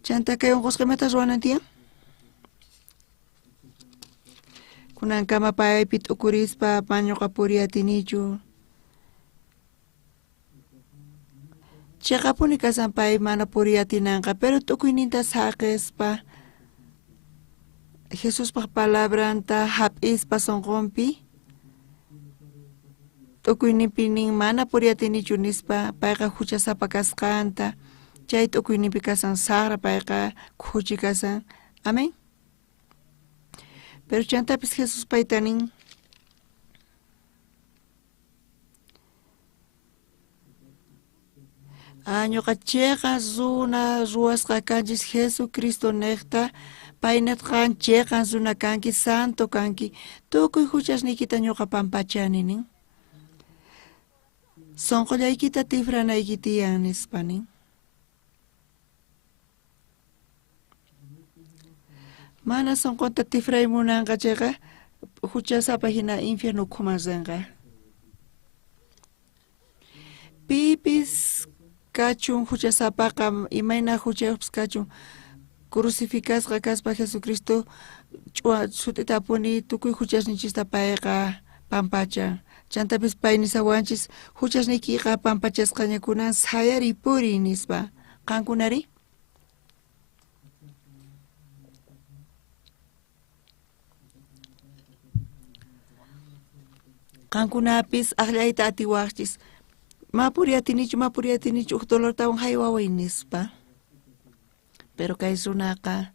Chanta kay unqusqa imatas ruwanan tiyan? kunankama paypi t'ukurispa mañuqa puriyatinichu. Chayqapuni kasan pay mana puriyatinanqa, pero t'ukuyninta saqispa Jesuspaq palabranta hap'ispa sunqunpi t'ukuyninpi nin mana puriyatinichu nispa payqa huchasapa kasqanta chay t'ukuyninpi kasan saqra payqa khuchi kasan. Amén. Pero chantapis Jesus payta nin ñuqa chayqa runa ruwasqa kanchis Jesucristo niqta paynat qan chayqa runa kanki santo kanki tukuy huchasniykita ñuqa pampachani nin sunqullaykita tifranayki tiyan nispa nin. Mana sunqunta tifraymunanqa chayqa huchasapa hina infierno ukhuman. Pipis kachun huchasapaqa imayna huchayuqpis kachun crucificasqa kaspa Jesucristo ch'uwa sut'itapuni tukuy huchasninchista payqa pampachan. Chantapis pay nisawanchis huchasniykiqa pampachasqañakunan sayari puri nispa. Qankunari? Qankunapis aqllayta atiwaqchis ma puriyatinichu uq dolortawan haywaway nispa. Pero kay runaqa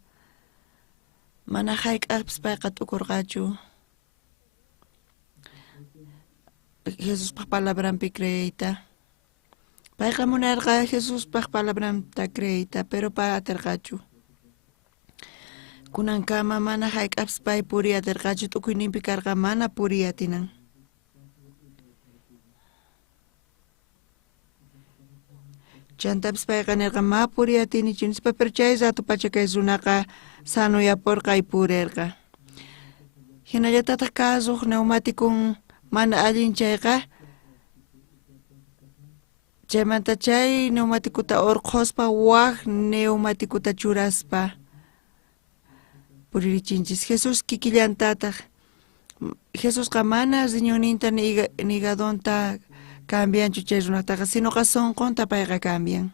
mana hayk'aqpis payqa t'ukurqachu. Jesuspaq palabrampi creyta. Payqa munarqa Jesuspaq palabranta creyta, pero atirqachu. Kunankama mana hayk'aqpis pay puriyatirqachu t'ukuyninpi karqa mana puriyatinan. Chantapis payqa nirqa ma puriyatinichu nispa, pero chay rato pacha kay runaqa sanuyapurqa y purirqa. Hinallatataq kasuq neumaticun mana allin chayqa chaymanta chay neumaticuta urquspa waq neumaticuta churaspa puririchinchis. Jesus kikillantataq Jesusqa mana riñoninta ni higadonta cambianchu chay runataqa, sinoqa sunqunta payqa cambian.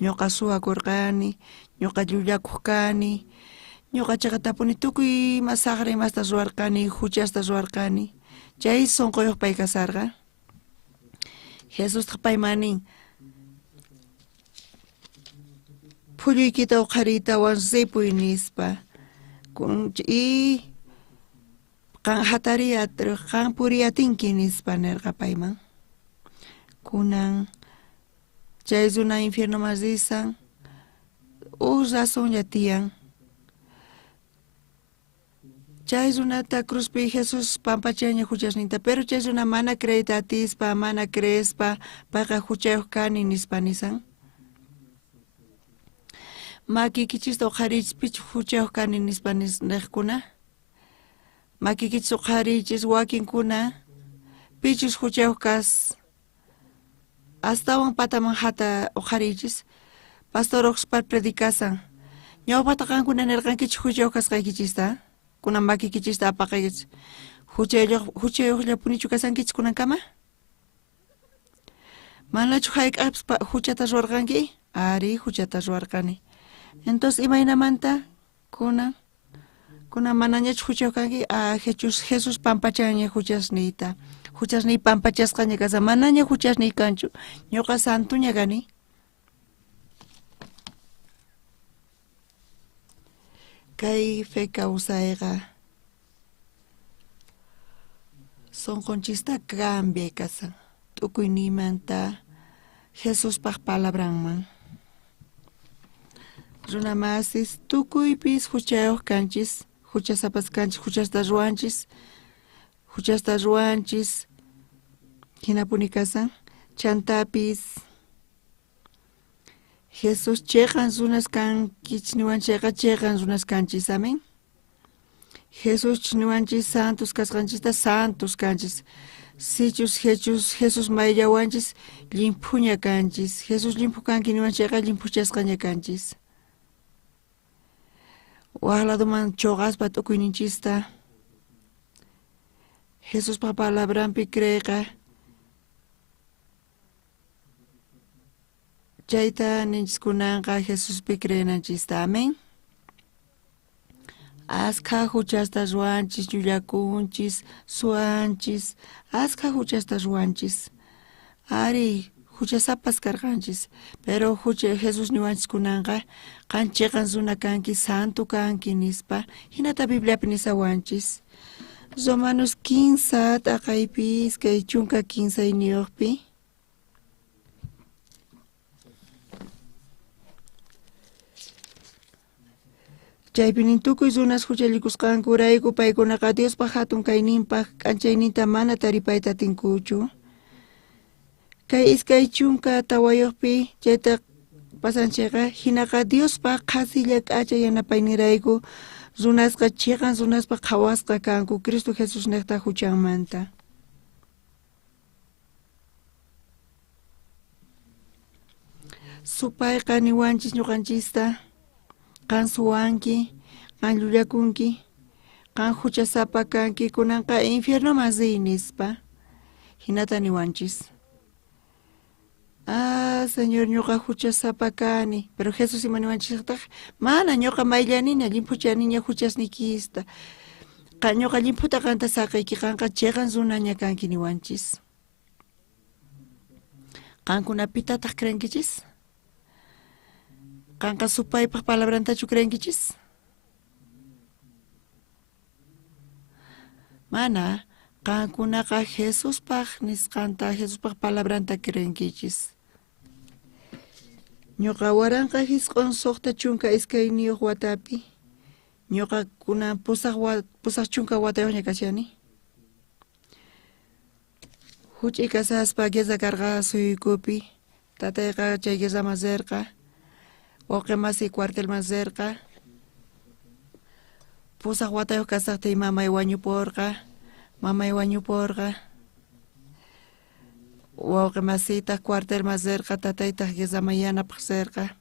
Ñuqa suwakurqani, ñuqa llullakuq kani, ñuqa chayqa tapuni tukuy saqra imasta ruwarqani, huchasta ruwarqani. Chay sunquyuq pay kasarqa. Jesusqa paymanin phulluykita uqhariytawan ripuy nispa. Y qan hatariyatir, qan puriyatinki nispa nirqa payman. Kunan chay runa infierno risan razonlla tiyan. Chay runata cruzpi Jesus pampachaña huchasninta, pero chay runa mana creyta atispa, mana creespa payqa huchayuq kani nispa nisan. Makikichista uqharichis pichu huchayuq kani nispa niqkuna. Makikichis uqharichis wakinkuna pichus huchayuq kas. Astawan pataman hata uqharichis pastor uqspar predikasan. Ñawpata qankuna nirqankichis huchayuq kasqaykichista. Kunan makikichista apaqaykichis huchayuqllapunichu kasankichis kunankama. Manachu hayk'aqpis huchata ruwarqanki? Ari, huchata ruwarqani. Entonces imaynamanta kunan manañachu huchayuq kanki? Jesus pampachaña huchasniyta. Huchasniy pampachasqaña kasa manaña huchasniy kanchu. Ñuqa santuña kani. Kay fe kawsayqa sunqunchista cambia kasan t'ukuynimanta Jesuspaq palabranman. Runa masis tukuypis huchayuq kanchis, huchasapas kanchis, huchasta ruanchis hinapuni kasan chantapis Jesus chayqan runas kankichis niwanchayqa chayqan runas kanchis. Amén. Jesus niwanchis santos kasqanchista santos kanchis. Sichus Jesus mayllawanchis limpuña kanchis. Jesus limpu kanki niwanchayqa limpuchasqaña kanchis. Waqladuman chuqaspa t'ukuyninchista Jesus pa palabrampi creqa. Chayta ninchkunanqa Jesus pi creenanchista. Amén. Aska huchasta ruanchis, llullakunchis, suanchis, aska huchasta ruanchis. Ari, huchasapas karqanchis. Pero Jesus niwanchis kunanqa, qanchiqan suna kanki, santo kanki nispa, hinata Bibliapi nisawanchis. Romanos 15 taqaypis, kay chunka 15 niyuqpi. Chaypinin tukuy runas huchallikusqankurayku paykunaqa Diospa hatun kayninpaq k'anchayninta mana taripayta tinkuchu. Kay iskay chunka tawayuqpi chayta pasanchayqa hinaqa Diospa qasilla k'acha yanapaynirayku runasqa chiqan runaspa qhawasqa kanku Cristo Jesus niqta huchanmanta. Supayqa niwanchis ñuqanchista qan suwanki, qan llullakunki, qan huchasapa kanki kunanqa infierno masiy nispa hinata niwanchis. Señor, ñuqa huchasapa kani, pero Jesus ima niwanchisqtaq mana ñuqa mayllanina llimpuchaniña huchasnikista. Ñuqa llimputa qanta saqayki qanqa chiqan runaña kanki niwanchis. Qankuna pitataq krenkichis? Qanqa supaypaq palabrantachu krenkichis? Mana, qankunaqa Jesuspaq nisqanta Jesuspaq palabranta krenkichis. Ñuqa waranqa hisq'un suqta chunka iskayniyuq watapi. Ñuqa kunan pusaq chunka watayuqña kashani. Huch'y kasaspa guesa karqa suyuykupi. Tatayqa chay guesaman cerqa. Wawqimasi cuartelman cerqa. Pusaq watayuq kasaqtay mamay wañupurqa. Mamay wañupurqa. Wawqimasita cuartelman cerqa tataytaq guesaman yanapaq cerqa.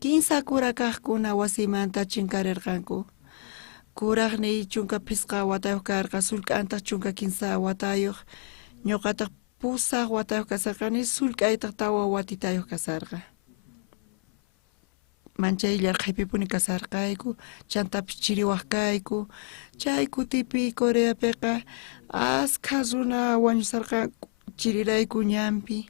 15 kura kaqkuna wasimanta chinkarirqanku. Kuraqni chunka pisqa watayuq karqa sullk'antaq chunka 15 watayuq. Ñuqataq pusaq watayuq kasarqani sullk'aytaq tawa watitayuq kasarqa. Manchayllar qhaypipuni kasarqayku, chantapis chiriwaq kayku. Chay kutipi Coreapiqa askha runa wañusarqanku chirirayku ñampi.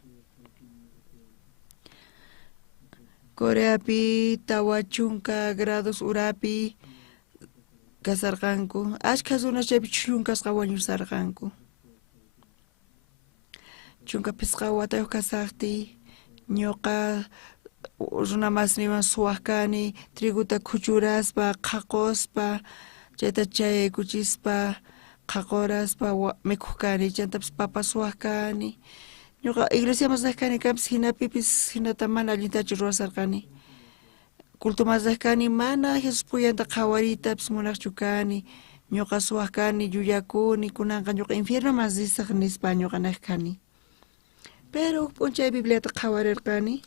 Coreapi tawa chunka grados urapi kasarqanku. Ashkha runa chaypi chunkasqa wañusarqanku. Chunka pisqa watayuq kasaqti ñuqa runa masniwan suwaq kani, triguta kuchuraspa, qhaquspa, chayta chayaykuchispa, qhaquraspa mikhuq kani, chantapis papa suwaq kani. Ñuqa iglesia masaq kani kapis hinapipis hinata mana allintachu ruwasarqani. Culto masaq kani mana Jesus puyanta qhawaritapis munaqchu kani. Ñuqa suwaq kani, llulakuni, kunanqa ñuqa infierno masisaq nispa ñuqa naq kani. Pero p'unchay Bibliata qhawarirqani.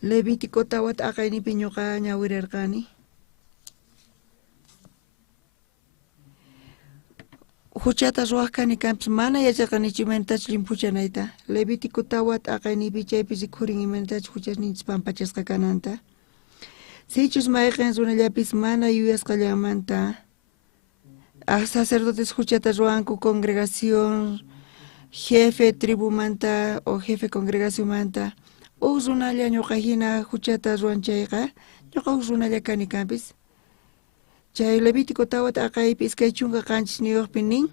Levítico tawat aqaynipi ñuqa ñawirirqani. Huchata ruwaq kani kanpis mana yacharqanichu imantachu llimpuchanayta. Levítico tawat aqaynipi chaypis rikhurin imantachu huchasninchis pampachasqa kananta. Sichus mayqin runallapis mana yuyasqallamanta sacerdotes huchata ruwanku congregación, jefe tribumanta o jefe congregacionmanta. Runalla ñuqa hina huchata ruwanchayqa ñuqa runalla kani kanpis. Chay Levítico tawat aqaypi iskay chunka qanchis niyuqpi nin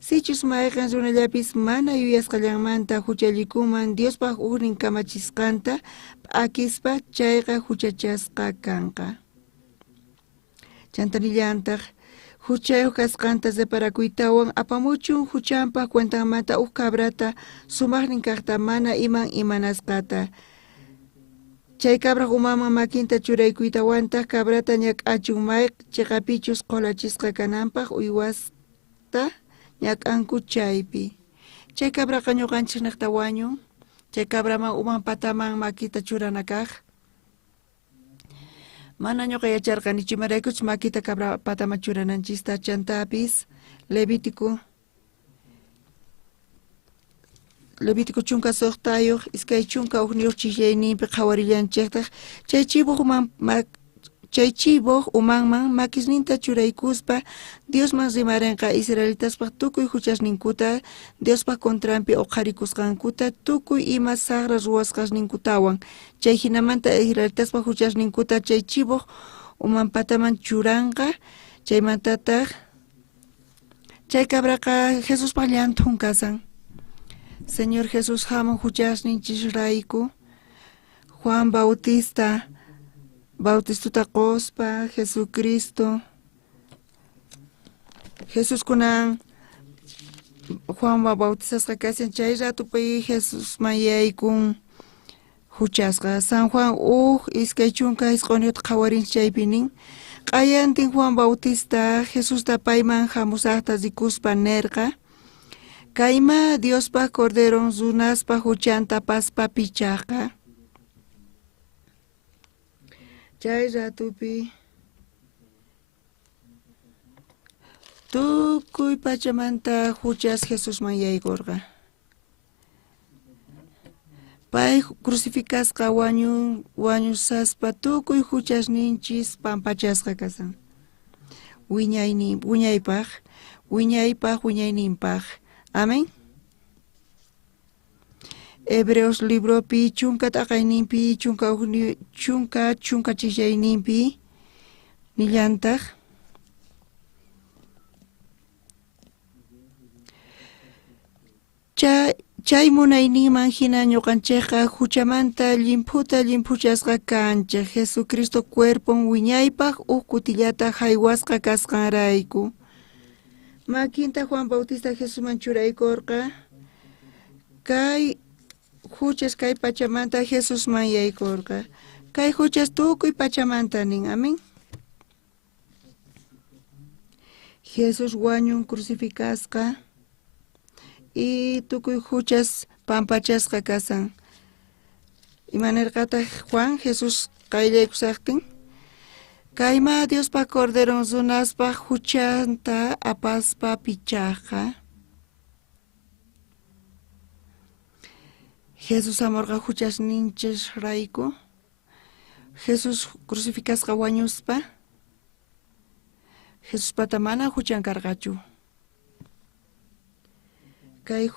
sichus mayqin runallapis mana yuyasqallanmanta huchallikuman Diospaq uknin kamachisqanta p'akispa chayqa huchachasqa kanqa. Chantanillantaq huchayuq kasqanta separakuytawan apamuchun huchanpaq cuentanmanta cabrata sumaqnin kaqta mana imanasqata. Chay cabra umaman makinta churaykuytawanta cabrata ñak'achun mayq chiqapichus qolachisqa kananpaq uywasta ñak'anku chaypi. Chay cabraqa ñuqanchis niqta wañun. Chay cabraman uman pataman makita churana kaq. Mana ñuqa yacharqanichu imaraykuchus makita cabra patama churananchista chantapis Levítico chunka soqtayuq iskay chunka uqniyuq chillayninpi qhawarillanchikta chay chibuq umanman makisninta churaykuspa Diosman rimarinqa Israelitaspaq tukuy huchasninkuta Diospaq contranpi uqharikusqankuta tukuy ima sagra ruwasqasninkutawan chay hinamanta Israelitaspaq huchasninkuta chay chibuq uman pataman churanqa chaymantataq chay cabraqa Jesuspaq llantun kasan. Señor Jesús hamun huchasninchis Juan Bautistuta qospa Jesucristo Jesús kunan Juan Bautistasqa kasan chay ratupi Jesús mayaykun huchasqa San Juan iskay chunka isq'uniyuta qhawarinchik chaypi nin q'ayantin Juan Bautista Jesusta payman hamusaqta rikuspa nerqa kayma Diospa corderon runaspa huchanta paspa pichaqa chay ratupi tukuy pachamanta huchas Jesusman yaykurqa pay crucificasqa wañusaspa tukuy huchasninchis pampachasqa kasan wiñaypaq wiñayninpaq amén. Hebreos libropi chunka t'aqayninpi chunka chillayninpi nillantaq chay munayninman hina ñuqanchikqa huchamanta limpuchasqa kanchik Jesucristo cuerpon wiñaypaq kutillata haywasqa kasqanrayku makinta Juan Bautista Jesusman churaykurqa kay huchas kay pachamanta Jesusman yaykurqa kay huchas tukuy pachamanta nin amén. Jesus wañun crucificasqa y tukuy huchas pampachasqa kasan imanirqataq Juan Jesus qayllaykusaqtin kayma Diospa corderon runaspa huchanta apaspa pichaqa Jesus amorqa huchasninchis rayku Jesus crucificasqa wañuspa Jesus pata mana huchankarqachu kay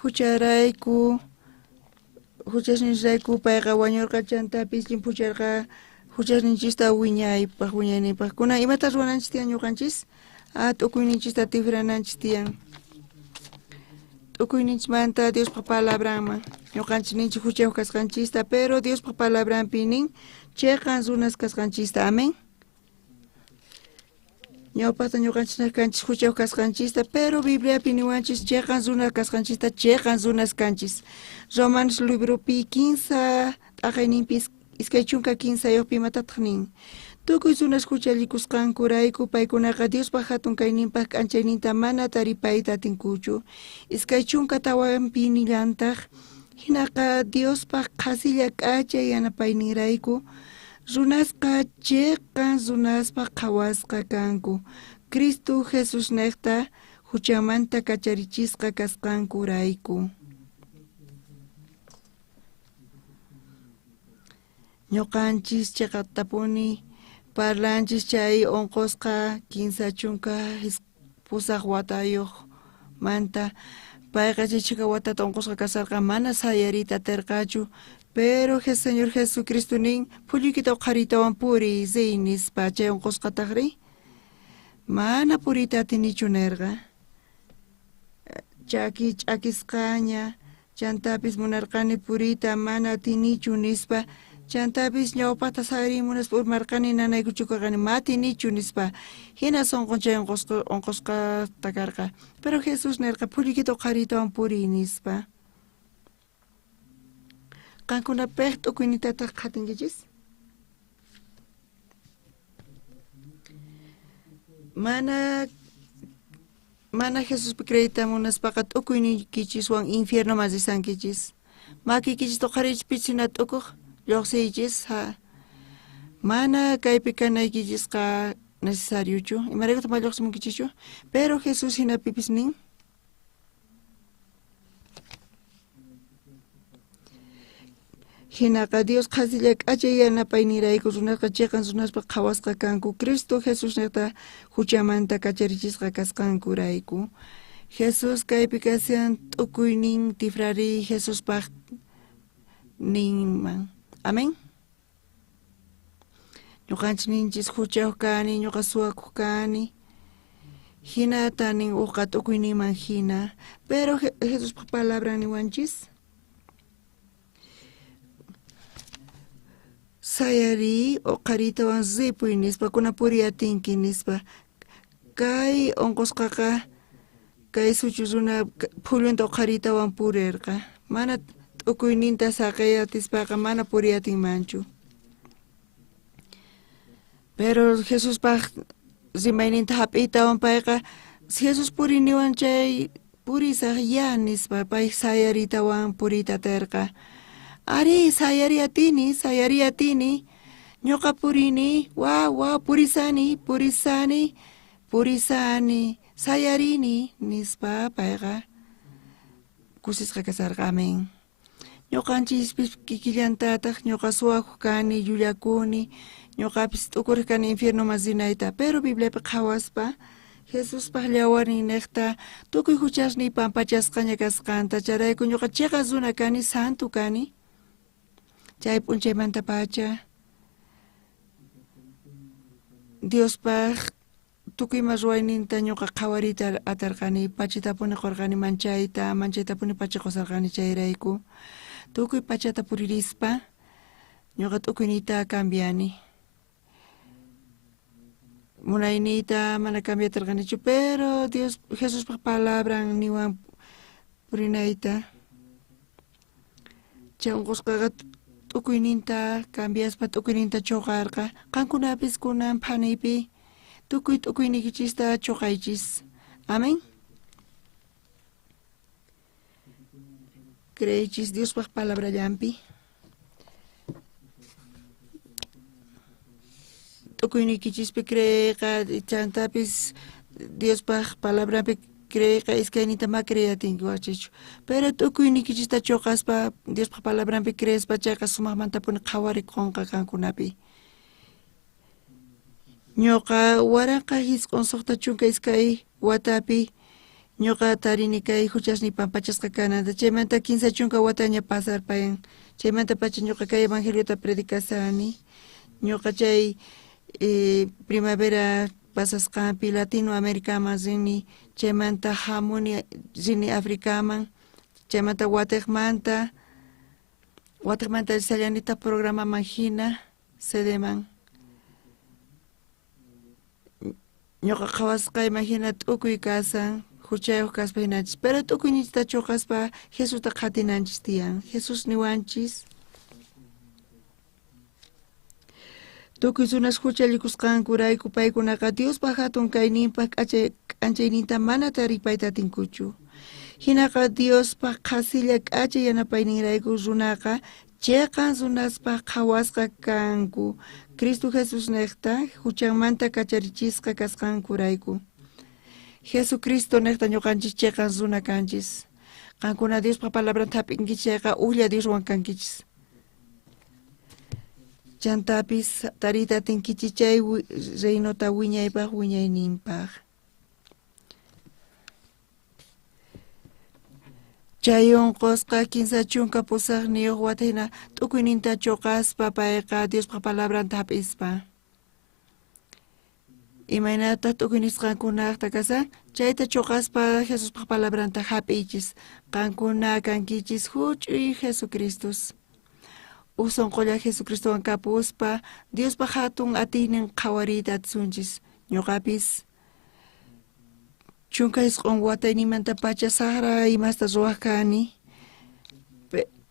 huchasninrayku payqa wañurqa chantapis limpucharqa huchasninchista wiñayninpaq kunan imata ruwananchis tiyan ñuqanchis t'ukuyninchista tifrananchis tiyan t'ukuyninchimanta Diospaq palabranman ñuqanchis ninchik huchayuq kasqanchista pero Diospaq palabranpi nin chayqan runas kasqanchista amén. Ñawpaqta ñuqanchis kanchis huchayuq kasqanchista pero Bibliapi niwanchis chayqan runa kasqanchista chayqan runas kanchis Romanos libropi 15 t'aqayninpi iskay chunka 15 imatataq nin tukuy runas huchallikusqankurayku paykunaqa Diospaq hatun kayninpaq k'anchayninta mana taripayta atinkuchu iskay chunka tawanpi nillantaq hinaqa Diospaq qhasilla k'achay yanapayninrayku runasqa chayqan runaspaq qhawasqa kanku Cristo Jesus niqta huchamanta kacharichisqa kasqankurayku ñuqanchis chayqa tapuni parlanchis chay unqusqa 15 chunka pusaq watayuq manta payqa chay chika watata unqusqa kasarqa mana sayarita atirqachu pero Señor Jesucristo nin pulliykita uqharitawan puriy riy nispa chay unqusqataqri mana puriyta atinichu nirqa ch'akisqaña chantapis munarqani puriyta mana atinichu nispa chantapis ñawpaqta sarimunaspa urmarqani nanaykuchukarqani matinichu nispa hina sunqun chay unqusqata karqa pero Jesus nirqa pulliykita uqharitawan puriy nispa qankunapik t'ukuynitataq qatinkichis mana Jesuspi creyta munaspaqa t'ukuynikichiswan infiernoman risankichis makikichis tuqharichis pichina t'ukuq lluqsiychis mana kaypi kanaykichisqa necesariochu imaraykuta malluqsimunkichichu pero Jesús hinapipis nin hinaqa Dios qhasilla k'achay yanapay nirayku runaqa chiqan runaspa qhawasqa kanku Cristo Jesús niqta huchamanta kacharichisqa kasqankurayku Jesús kaypi kasihan t'ukuynin tifrari Jesuspaq ninman amén ñuqanchik ninchis huchayuq kani ñuqa suwakuq kani hinata nin uqa t'ukuyninman hina pero Jesuspaq palabra niwanchis sayari uqaritawan zipuy nispa kunapuriyatinki nispa kay unqusqaqa kay suchu runa phullunta uqaritawan purirqa mana t'ukuyninta saqayatispaqa mana puriyatinmanchu pero Jesuspaq rimayninta hap'iytawan payqa Jesus puriniwan chay purisaq ya nispa pay sayaritawan puriyta atirqa ari sayariyatini ñuqa purini wow purisani sayarini nispa payqa kusisqa kasarqa amén ñuqanchispis kikillantataq ñuqa suwakuq kani llullakuni ñuqapis t'ukuriq kani infiernoman rinayta pero Bibliapi qhawaspa Jesuspaq llawarin niqta tukuy huchasniy pampachasqaña kasqanta charayku ñuqa chiqas runa kani santu kani chay p'unchaymanta pacha Diospaq tukuyma ruwayninta ñuqa qhawariyta atarqani pachitapuni qurqani manchaytapuni pacha qusarqani chayrayku tukuy pachata puririspa ñuqa t'ukuyniyta cambiani munayniyta mana cambiatarqanichu pero Dios Jesuspaq palabran niwan purinayta chay unqusqaqa t'ukuyninta cambiaspa t'ukuyninta chuqarqa qankunapis kunan phaniypi tukuy t'ukuynikichista chuqaychis amén creychis Diospaq palabrallampi t'ukuynikichispi creyqa chantapis Diospaq palabrampi creyqa iskaynita ma creyatinki waqchichu pero t'ukuynikichista chuqaspa Diospaq palabrampi creyaspa chayqa sumaqmantapuni qhawarikuqqa kankunapi ñuqa waranqa hisq'un suqta chunka iskay watapi ñuqa tarini kay huchasniy pampachasqa kananta chaymanta 15 chunka wataña pasarpayan chaymanta pacha ñuqa kay evangeliota predikasani ñuqa chay primavera pasasqanpi Latinoamericaman rini chaymanta hamuni rini Africaman chaymanta watiqmanta sallanita programaman hina sedeman ñuqa qhawasqayman hina t'ukuy kasan huchayuq kaspa hinanchis pero t'ukuynichista chuqaspa Jesusta qatinanchis tiyan Jesus niwanchis tukuy runas huchallikusqankurayku paykunaqa Diospaq hatun kayninpaq k'anchayninta mana taripayta atinkuchu hinaqa Diospaq qhasilla k'achay yanapayninrayku runaqa chiqan runaspaq qhawasqa kanku Cristo Jesus niqta huchanmanta kacharichisqa kasqankurayku Jesucristo niqta ñuqanchis chiqan runa kanchis qankuna Diospaq palabranta hap'inkichis chayqa ulla Dioswan kankichis chantapis tariyta atinkichis chay reynota wiñayninpaq chay unqusqa 15 chunka pusaqniyuq wata hina t'ukuyninta chuqaspa payqa Diospaq palabranta hap'ispa imaynataq t'ukuynisqankunaqta kasan chayta chuqaspa Jesuspaq palabranta hap'iychis qankuna kankichis huch'uy Jesucristos usunqulla Jesucristowan kapuspa Diospaq hatun atiynin qhawariyta atinsunchis ñuqapis chunka isq'un wataynimanta pacha saqra imasta ruwaq kani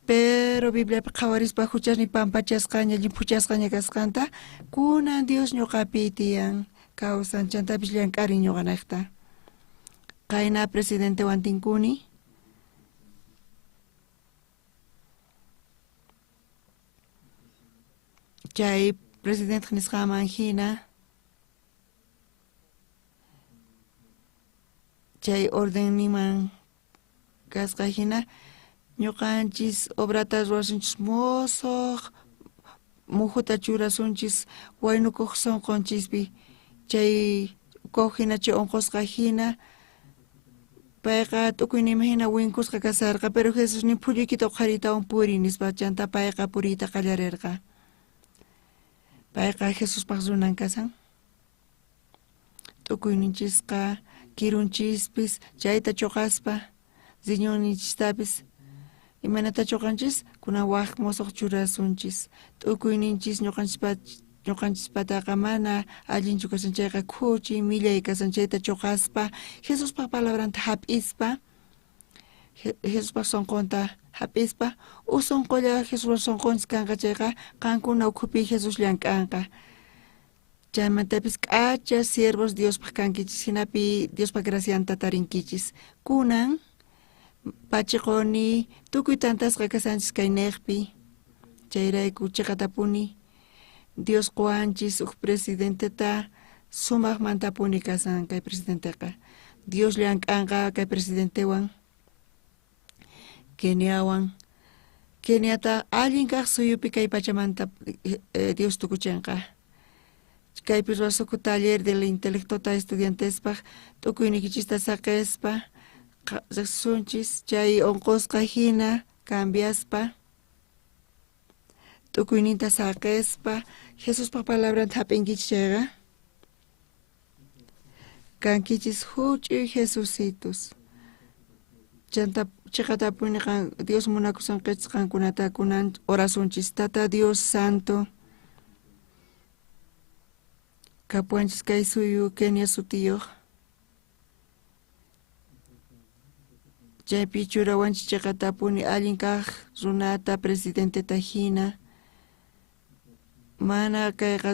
pero Bibliapi qhawarispa huchasniy pampachasqaña llimpuchasqaña kasqanta kunan Dios ñuqapi tiyan kawsan chantapis llank'arin ñuqanayqta qayna presidentewan tinkuni chay presidente nisqaman hina chay orden niman kasqa hina ñuqanchis obrata ruwasunchis musuq muhuta churasunchis waynukuq sunqunchispi chay ukuq hina chay unqusqa hina payqa tukuynima hina winkusqa kasarqa pero Jesus nin phullukita uqharitawan puri nispa chanta payqa puriyta qallarirqa payqa Jesuspaq runan kasan tukuyninchisqa kirunchispis chayta chuqaspa riñonninchishtapis imanata chuqanchis kunan waq musuq churasunchis tukuyninchis ñuqanchispataqa mana allinchu kasan chayqa khuchi millay kasan chayta chuqaspa Jesuspaq palabranta hap'ispa Jesuspaq sunqunta hap'ispa sunqulla Jesuswan sunqunchis kanqa chayqa qankuna ukhupi Jesus llank'anqa chaymantapis k'acha siervos Diospaq kankichis hinapi Diospa gracianta tarinkichis kunan pachiquni tukuy tantasqa kasanchis kay niqpi chayrayku chiqatapuni Dios quwanchis uk presidenteta sumaqmantapuni kasan kay presidenteqa Dios llank'anqa kay presidentewan Keniata allin kaq suyupi kay pachamanta Dios tukuchinqa kaypi ruwasuku taller del intelectota estudiantespaq tukuynikichista saqispa riqsunchis chay unqusqa hina cambiaspa tukuyninta saqispa Jesuspaq palabranta hap'inkichis chayqa kankichis huch'uy Jesucitos chanta chiqatapuni Dios munakusunqichis qankunata kunan orasunchis Tata Dios Santo kapuanchis kay suyu Kenia sutiyuq chaypi churawanchis chiqatapuni allin kaq runata presidenteta hina mana kayqa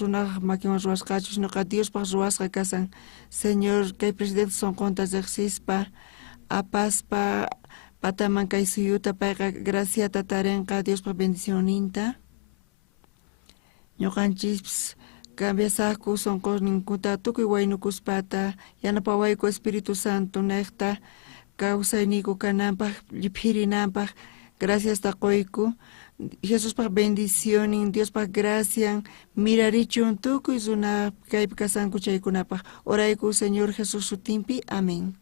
runaq makinwan ruwasqachu sinoqa Diospaq ruwasqa kasan Señor kay presidente sunqunta riqsispa apaspa pataman kay suyuta payqa graciata tarinqa Diospaq bendicionninta ñuqanchis cambiasaqku sunqunninkuta tukuy waynukuspata yanapawayku Espíritu Santo niqta kawsayniyku kananpaq lliphirinanpaq graciasta quyku Jesuspaq bendicionin Diospaq gracian mirarichun tukuy runa kaypi kasanku chaykunapaq orayku Señor Jesús sutinpi amén